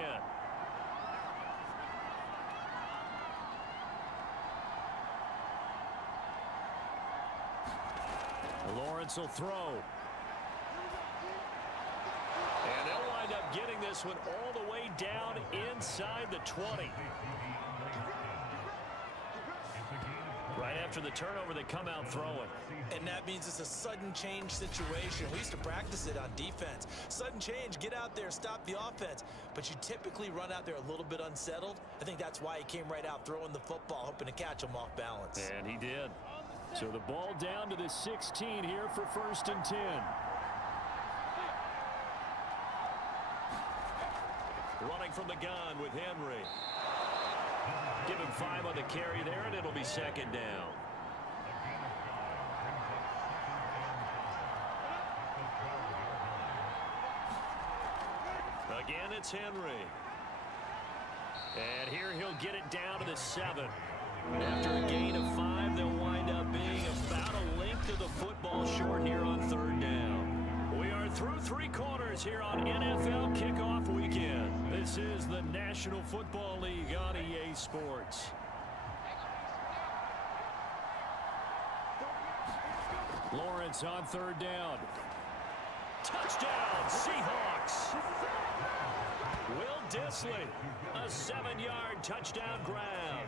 Lawrence will throw. And they'll wind up getting this one all the way down inside the 20. Right after the turnover, they come out throwing. And that means it's a sudden change situation. We used to practice it on defense. Sudden change, get out there, stop the offense. But you typically run out there a little bit unsettled. I think that's why he came right out throwing the football, hoping to catch him off balance. And he did. So the ball down to the 16 here for 1st and 10. Running from the gun with Henry. Give him 5 on the carry there, and it'll be 2nd down. Again, it's Henry. And here he'll get it down to the 7. After a gain of 5, they'll wind up being about a length of the football short here on 3rd down. We are through 3 quarters here on NFL Kickoff Weekend. This is the National Football League on EA Sports. Lawrence on 3rd down. Touchdown, Seahawks! Will Dissly, a 7-yard touchdown grab.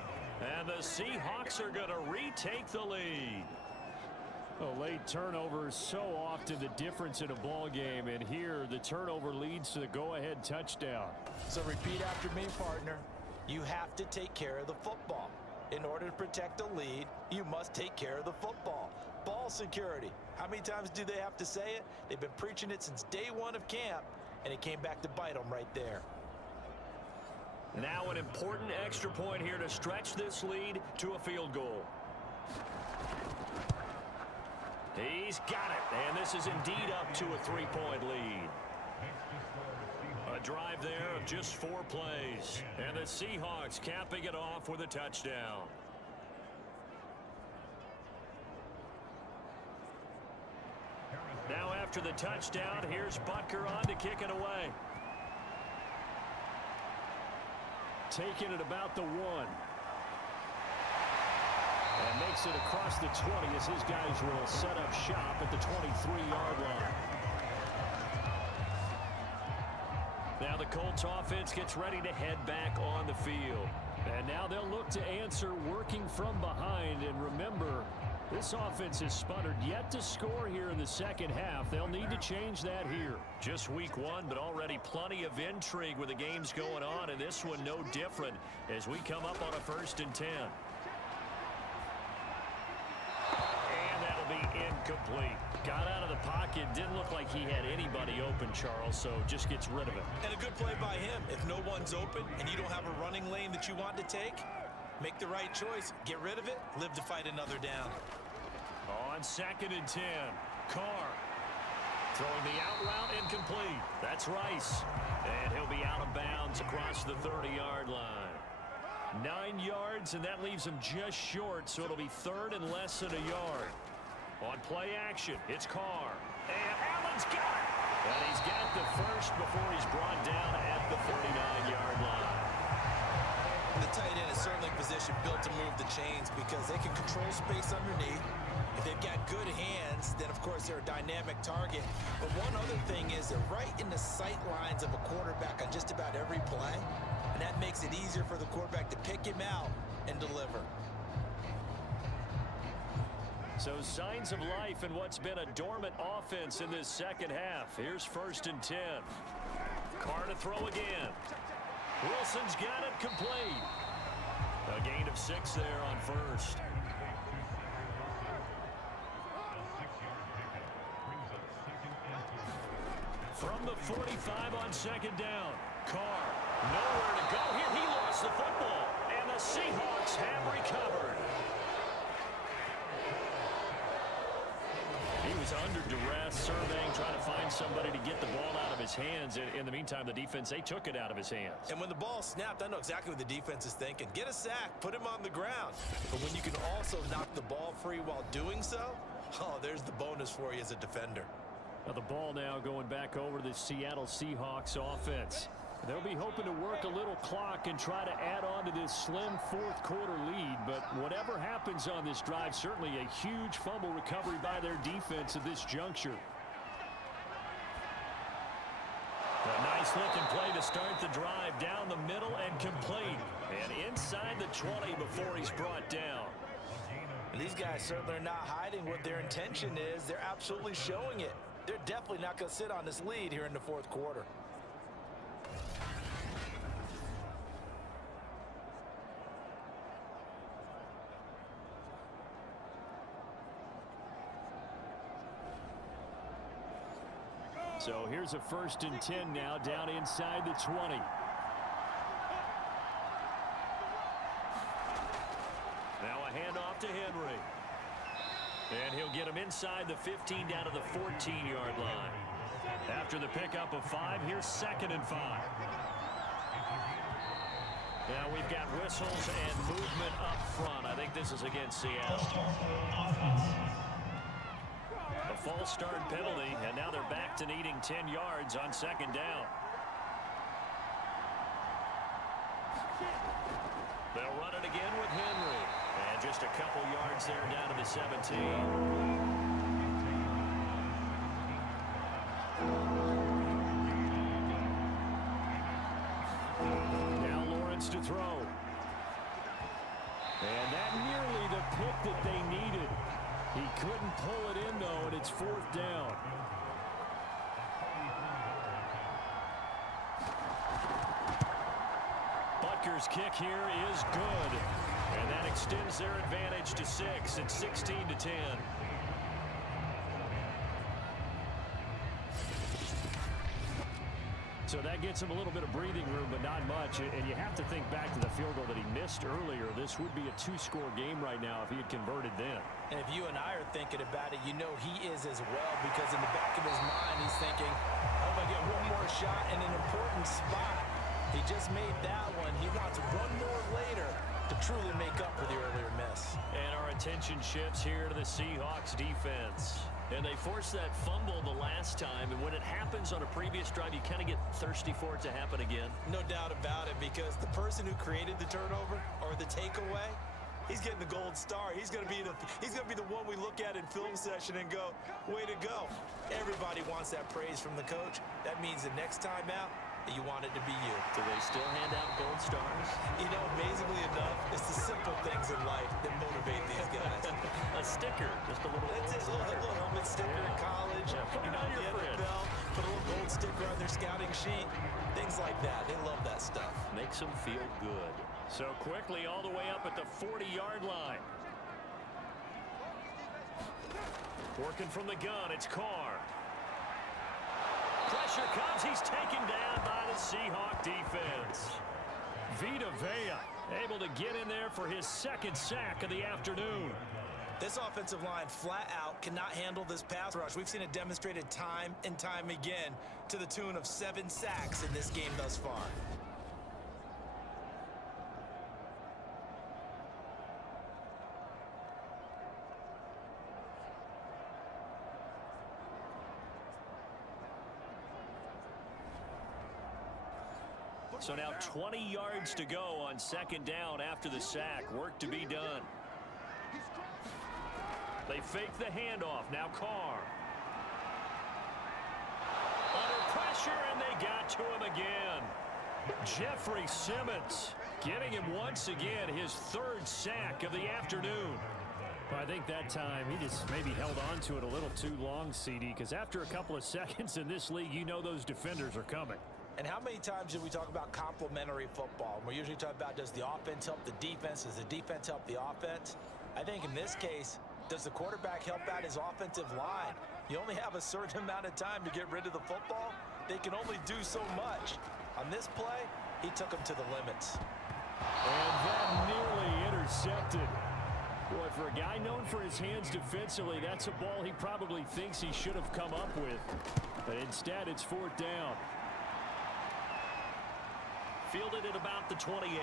And the Seahawks are going to retake the lead. A late turnover is so often the difference in a ball game, and here the turnover leads to the go-ahead touchdown. So repeat after me, partner. You have to take care of the football. In order to protect a lead, you must take care of the football. Ball security. How many times do they have to say it? They've been preaching it since day 1 of camp, and it came back to bite them right there. Now an important extra point here to stretch this lead to a field goal. He's got it, and this is indeed up to a 3-point lead. A drive there of just 4 plays, and the Seahawks capping it off with a touchdown. Now after the touchdown, here's Butker on to kick it away. Taking it about the 1. And makes it across the 20 as his guys will set up shop at the 23-yard line. Now the Colts offense gets ready to head back on the field. And now they'll look to answer working from behind. And remember, This offense has sputtered yet to score here in the second half. They'll need to change that here. Just week one, but already plenty of intrigue with the games going on, and this one no different as we come up on a 1st and 10. And that'll be incomplete. Got out of the pocket. Didn't look like he had anybody open, Charles, so just gets rid of it. And a good play by him. If no one's open and you don't have a running lane that you want to take, make the right choice. Get rid of it. Live to fight another down. On 2nd and 10, Carr. Throwing the out route incomplete. That's Rice. And he'll be out of bounds across the 30-yard line. 9 yards, and that leaves him just short, so it'll be 3rd and less than a yard. On play action, it's Carr. And Allen's got it. And he's got the first before he's brought down at the 39-yard line. The tight end is certainly a position built to move the chains because they can control space underneath. If they've got good hands, then, of course, they're a dynamic target. But one other thing is they're right in the sight lines of a quarterback on just about every play. And that makes it easier for the quarterback to pick him out and deliver. So signs of life in what's been a dormant offense in this second half. Here's 1st and 10. Carr to throw again. Wilson's got it complete. A gain of 6 there on 1st. From the 45 on 2nd down. Carr, nowhere to go here. He lost the football. And the Seahawks have recovered. He was under duress, surveying, trying to find somebody to get the ball out of his hands. In the meantime, the defense, they took it out of his hands. And when the ball snapped, I know exactly what the defense is thinking. Get a sack, put him on the ground. But when you can also knock the ball free while doing so, oh, there's the bonus for you as a defender. Now the ball now going back over to the Seattle Seahawks offense. They'll be hoping to work a little clock and try to add on to this slim 4th quarter lead. But whatever happens on this drive, certainly a huge fumble recovery by their defense at this juncture. A nice looking play to start the drive down the middle and complete. And inside the 20 before he's brought down. And these guys certainly are not hiding what their intention is. They're absolutely showing it. They're definitely not going to sit on this lead here in the 4th quarter. So here's a 1st and 10 now down inside the 20. Now a handoff to Henry. And he'll get him inside the 15 down to the 14-yard line. After the pickup of 5, here's 2nd and 5. Now we've got whistles and movement up front. I think this is against Seattle. A false start penalty, and now they're back to needing 10 yards on 2nd down. They'll run it again with Henry. And just a couple yards there down to the 17. Now Lawrence to throw. And that nearly the pick that they needed. He couldn't pull it in, though, and it's 4th down. Butker's kick here is good. And that extends their advantage to 6. It's 16 to 10. So that gets him a little bit of breathing room, but not much. And you have to think back to the field goal that he missed earlier. This would be a 2-score game right now if he had converted then. And if you and I are thinking about it, you know he is as well, because in the back of his mind, he's thinking, I'm going to get one more shot in an important spot. He just made that one. He wants one more later to truly make up for the earlier miss. And our attention shifts here to the Seahawks defense. And they forced that fumble the last time, and when it happens on a previous drive, you kind of get thirsty for it to happen again. No doubt about it, because the person who created the turnover or the takeaway, he's getting the gold star. He's going to be the one we look at in film session and go, way to go. Everybody wants that praise from the coach. That means the next time out, you want it to be you. Do they still hand out gold stars? You know, amazingly enough, it's the simple things in life that motivate these guys. A sticker, just a little That's it, a little helmet sticker in college. Yeah, put it on your fridge. NFL, put a little gold sticker on their scouting sheet. Things like that. They love that stuff. Makes them feel good. So quickly all the way up at the 40-yard line. Working from the gun, it's Carr. Pressure comes. He's taken down by the Seahawk defense. Vita Vea able to get in there for his second sack of the afternoon. This offensive line flat out cannot handle this pass rush. We've seen it demonstrated time and time again to the tune of 7 sacks in this game thus far. So now 20 yards to go on second down after the sack. Work to be done. They fake the handoff. Now Carr. Under pressure, and they got to him again. Jeffrey Simmons getting him once again his 3rd sack of the afternoon. Well, I think that time he just maybe held on to it a little too long, CD, because after a couple of seconds in this league, you know those defenders are coming. And how many times do we talk about complementary football? We're usually talking about, does the offense help the defense? Does the defense help the offense? I think in this case, does the quarterback help out his offensive line? You only have a certain amount of time to get rid of the football. They can only do so much. On this play, he took him to the limits. And that nearly intercepted. Boy, for a guy known for his hands defensively, that's a ball he probably thinks he should have come up with. But instead, it's 4th down. Fielded at about the 28.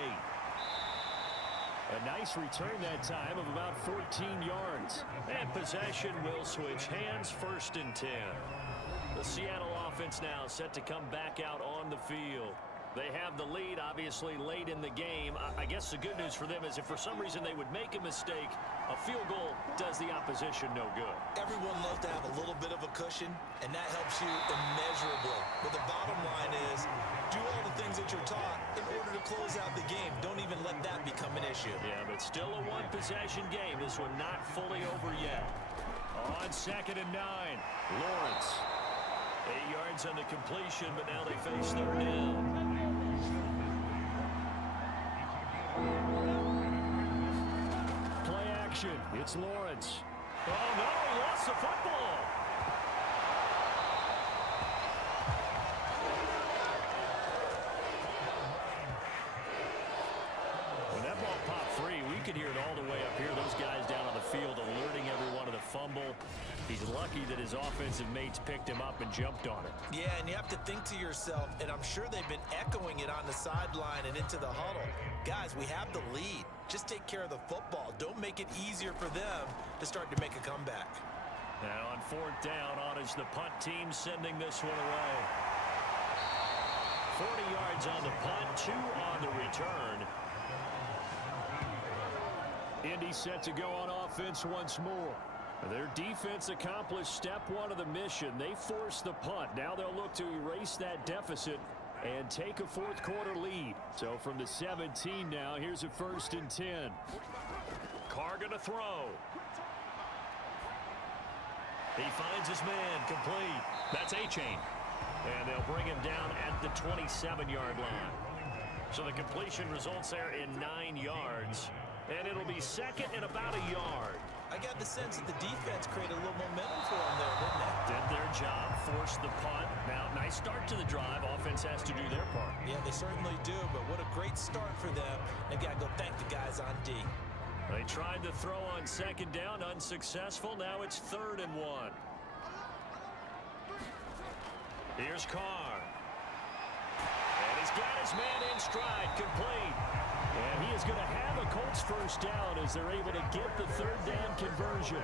A nice return that time of about 14 yards. And possession will switch hands, 1st and 10. The Seattle offense now set to come back out on the field. They have the lead, obviously, late in the game. I guess the good news for them is if for some reason they would make a mistake, a field goal does the opposition no good. Everyone loves to have a little bit of a cushion, and that helps you immeasurably. But the bottom line is, do all the things that you're taught in order to close out the game. Don't even let that become an issue. Yeah, but still a 1-possession game. This one not fully over yet. On 2nd and 9, Lawrence. 8 yards on the completion, but now they face 3rd down. Play action. It's Lawrence. Oh, no, he lost the football. When that ball popped free, we could hear it all the way up here. Those guys down on the field alerting everyone of the fumble. He's lucky that his offensive mates picked him up and jumped on it. Yeah, and you have to think to yourself, and I'm sure they've been echoing it on the sideline and into the huddle. Guys, we have the lead. Just take care of the football. Don't make it easier for them to start to make a comeback. Now on 4th down, on is the punt team sending this one away. 40 yards on the punt, 2 on the return. Indy set to go on offense once more. Their defense accomplished step 1 of the mission. They forced the punt. Now they'll look to erase that deficit and take a 4th quarter lead. So from the 17 now, here's a 1st and 10. Carr going to throw. He finds his man, complete. That's A-Chain. And they'll bring him down at the 27-yard line. So the completion results there in 9 yards. And it'll be 2nd and about a yard. I got the sense that the defense created a little momentum for them there, didn't they? Did their job, forced the punt. Now, nice start to the drive. Offense has to do their part. Yeah, they certainly do, but what a great start for them. They got to go thank the guys on D. They tried to throw on 2nd down, unsuccessful. Now it's 3rd and 1. Here's Carr. And he's got his man in stride, complete. And he is going to have a Colts 1st down as they're able to get the 3rd down conversion.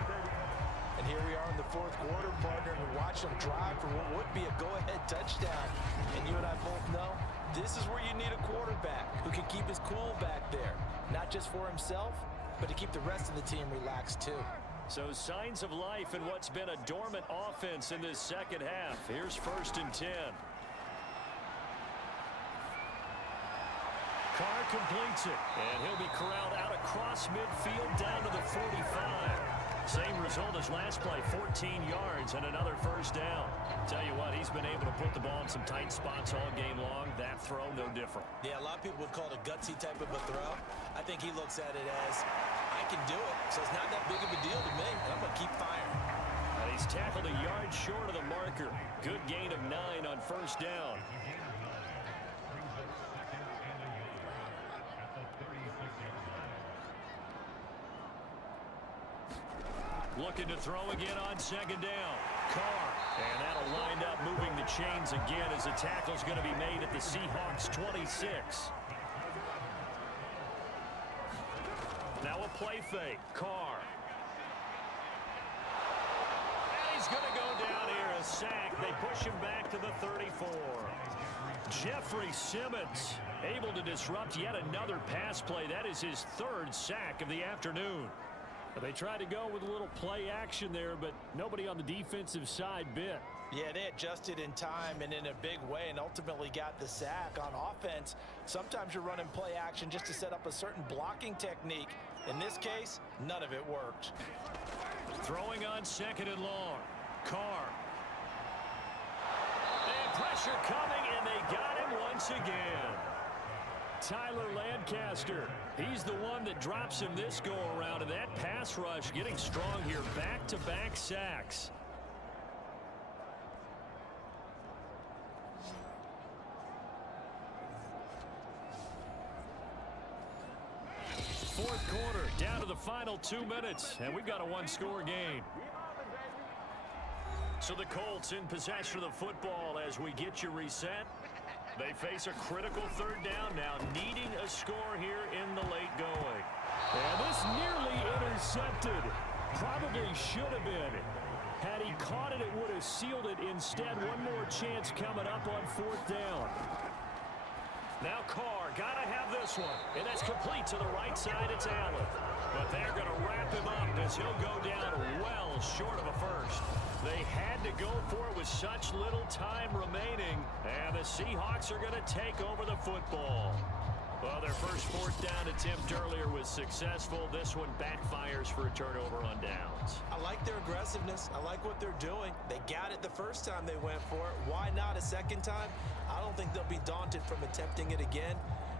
And here we are in the 4th quarter, partner, and watch them drive for what would be a go-ahead touchdown. And you and I both know this is where you need a quarterback who can keep his cool back there. Not just for himself, but to keep the rest of the team relaxed too. So signs of life in what's been a dormant offense in this second half. Here's 1st and 10. Carr completes it, and he'll be corralled out across midfield down to the 45. Same result as last play, 14 yards and another first down. Tell you what, he's been able to put the ball in some tight spots all game long. That throw, no different. Yeah, a lot of people would call it a gutsy type of a throw. I think he looks at it as, I can do it, so it's not that big of a deal to me, and I'm going to keep firing. And he's tackled a yard short of the marker. Good gain of 9 on first down. Looking to throw again on second down. Carr. And that'll wind up moving the chains again as the tackle's going to be made at the Seahawks 26. Now a play fake. Carr. And he's going to go down here. A sack. They push him back to the 34. Jeffrey Simmons able to disrupt yet another pass play. That is his third sack of the afternoon. They tried to go with a little play action there, but nobody on the defensive side bit. Yeah, they adjusted in time and in a big way and ultimately got the sack. On offense, sometimes you're running play action just to set up a certain blocking technique. In this case, none of it worked. Throwing on second and long. Carr. And pressure coming, and they got him once again. Tyler Lancaster, he's the one that drops him this go-around, and that pass rush getting strong here. Back-to-back sacks. Fourth quarter, down to the final 2 minutes, and we've got a one-score game. So the Colts in possession of the football as we get you reset. They face a critical third down now, needing a score here in the late going. And this nearly intercepted. Probably should have been. Had he caught it, it would have sealed it. Instead, one more chance coming up on fourth down. Now Carr, got to have this one. And that's complete to the right side. It's Allen. But they're going to wrap him up as he'll go down well short of a first. They had to go for it with such little time remaining. And the Seahawks are going to take over the football. Well, their first fourth down attempt earlier was successful. This one backfires for a turnover on downs. I like their aggressiveness. I like what they're doing. They got it the first time they went for it. Why not a second time? I don't think they'll be daunted from attempting it again.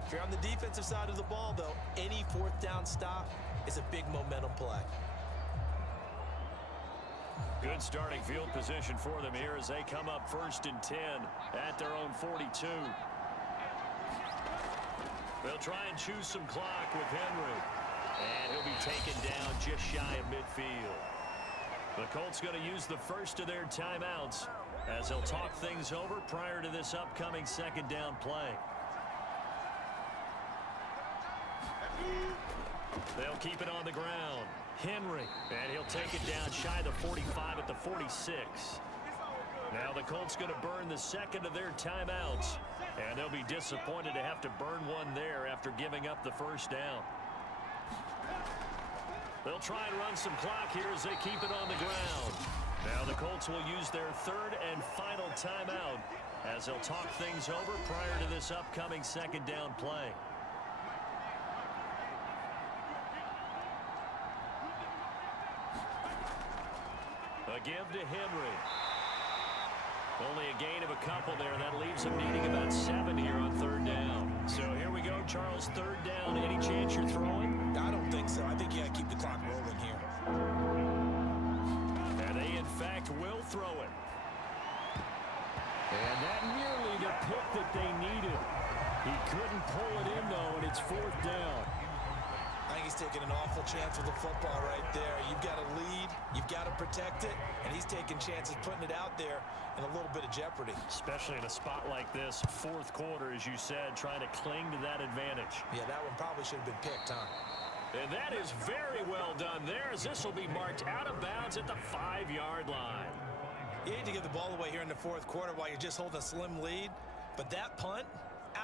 If you're on the defensive side of the ball, though, any fourth down stop is a big momentum play. Good starting field position for them here as they come up 1st and 10 at their own 42. They'll try and choose some clock with Henry. And he'll be taken down just shy of midfield. The Colts going to use the first of their timeouts as they'll talk things over prior to this upcoming second down play. They'll keep it on the ground. Henry, and he'll take it down shy of the 45 at the 46. Now the Colts going to burn the second of their timeouts, and they'll be disappointed to have to burn one there after giving up the first down. They'll try and run some clock here as they keep it on the ground. Now the Colts will use their third and final timeout as they'll talk things over prior to this upcoming second down play. A give to Henry. Only a gain of a couple there. That leaves him needing about 7 here on third down. So here we go, Charles, third down. Any chance you're throwing? I don't think so. I think you got to keep the clock rolling here. And they, in fact, will throw it. And that nearly the pick that they needed. He couldn't pull it in, though, and it's fourth down. I think he's taking an awful chance with the football right there. You've got to lead, you've got to protect it, and he's taking chances putting it out there in a little bit of jeopardy. Especially in a spot like this, fourth quarter, as you said, trying to cling to that advantage. Yeah, that one probably should have been picked, huh? And that is very well done there, as this will be marked out of bounds at the 5-yard line. You hate to give the ball away here in the fourth quarter while you're just holding a slim lead, but that punt,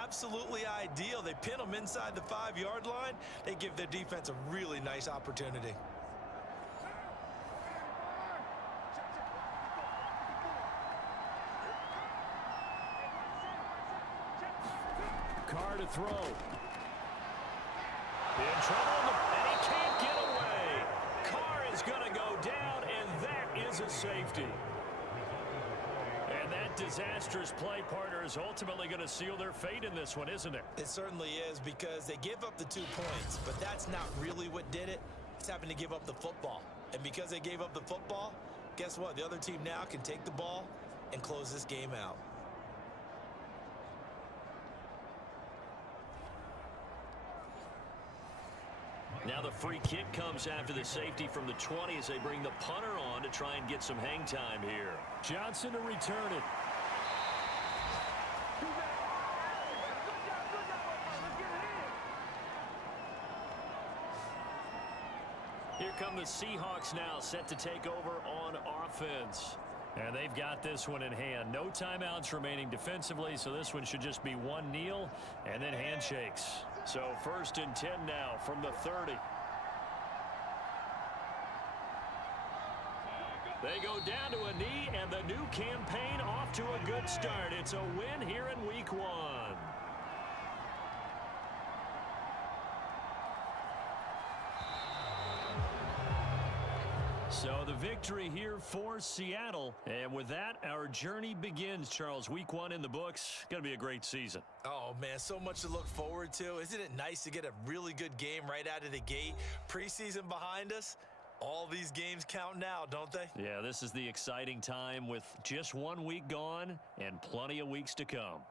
absolutely ideal. They pin them inside the 5-yard line. They give their defense a really nice opportunity. Carr to throw. In trouble, and he can't get away. Carr is going to go down, and that is a safety. And that disastrous play, partner, is ultimately going to seal their fate in this one, isn't it? It certainly is, because they give up the 2 points, but that's not really what did it. It's happened to give up the football. And because they gave up the football, guess what? The other team now can take the ball and close this game out. Now the free kick comes after the safety from the 20 as they bring the punter on to try and get some hang time here. Johnson to return it. Here come the Seahawks now, set to take over on offense. And they've got this one in hand. No timeouts remaining defensively, so this one should just be one kneel and then handshakes. So 1st and 10 now from the 30. They go down to a knee, and the new campaign off to a good start. It's a win here in week 1. So the victory here for Seattle. And with that, our journey begins, Charles. Week 1 in the books. Going to be a great season. Oh, man, so much to look forward to. Isn't it nice to get a really good game right out of the gate? Preseason behind us. All these games count now, don't they? Yeah, this is the exciting time with just 1 week gone and plenty of weeks to come.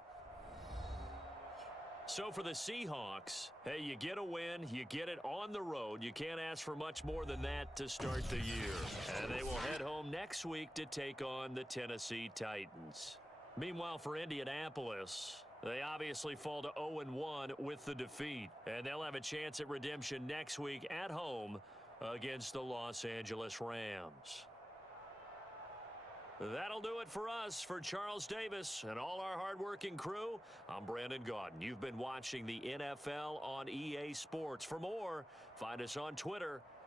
So for the Seahawks, hey, you get a win, you get it on the road. You can't ask for much more than that to start the year. And they will head home next week to take on the Tennessee Titans. Meanwhile, for Indianapolis, they obviously fall to 0-1 with the defeat. And they'll have a chance at redemption next week at home against the Los Angeles Rams. That'll do it for us. For Charles Davis and all our hardworking crew, I'm Brandon Gaudin. You've been watching the NFL on EA Sports. For more, find us on Twitter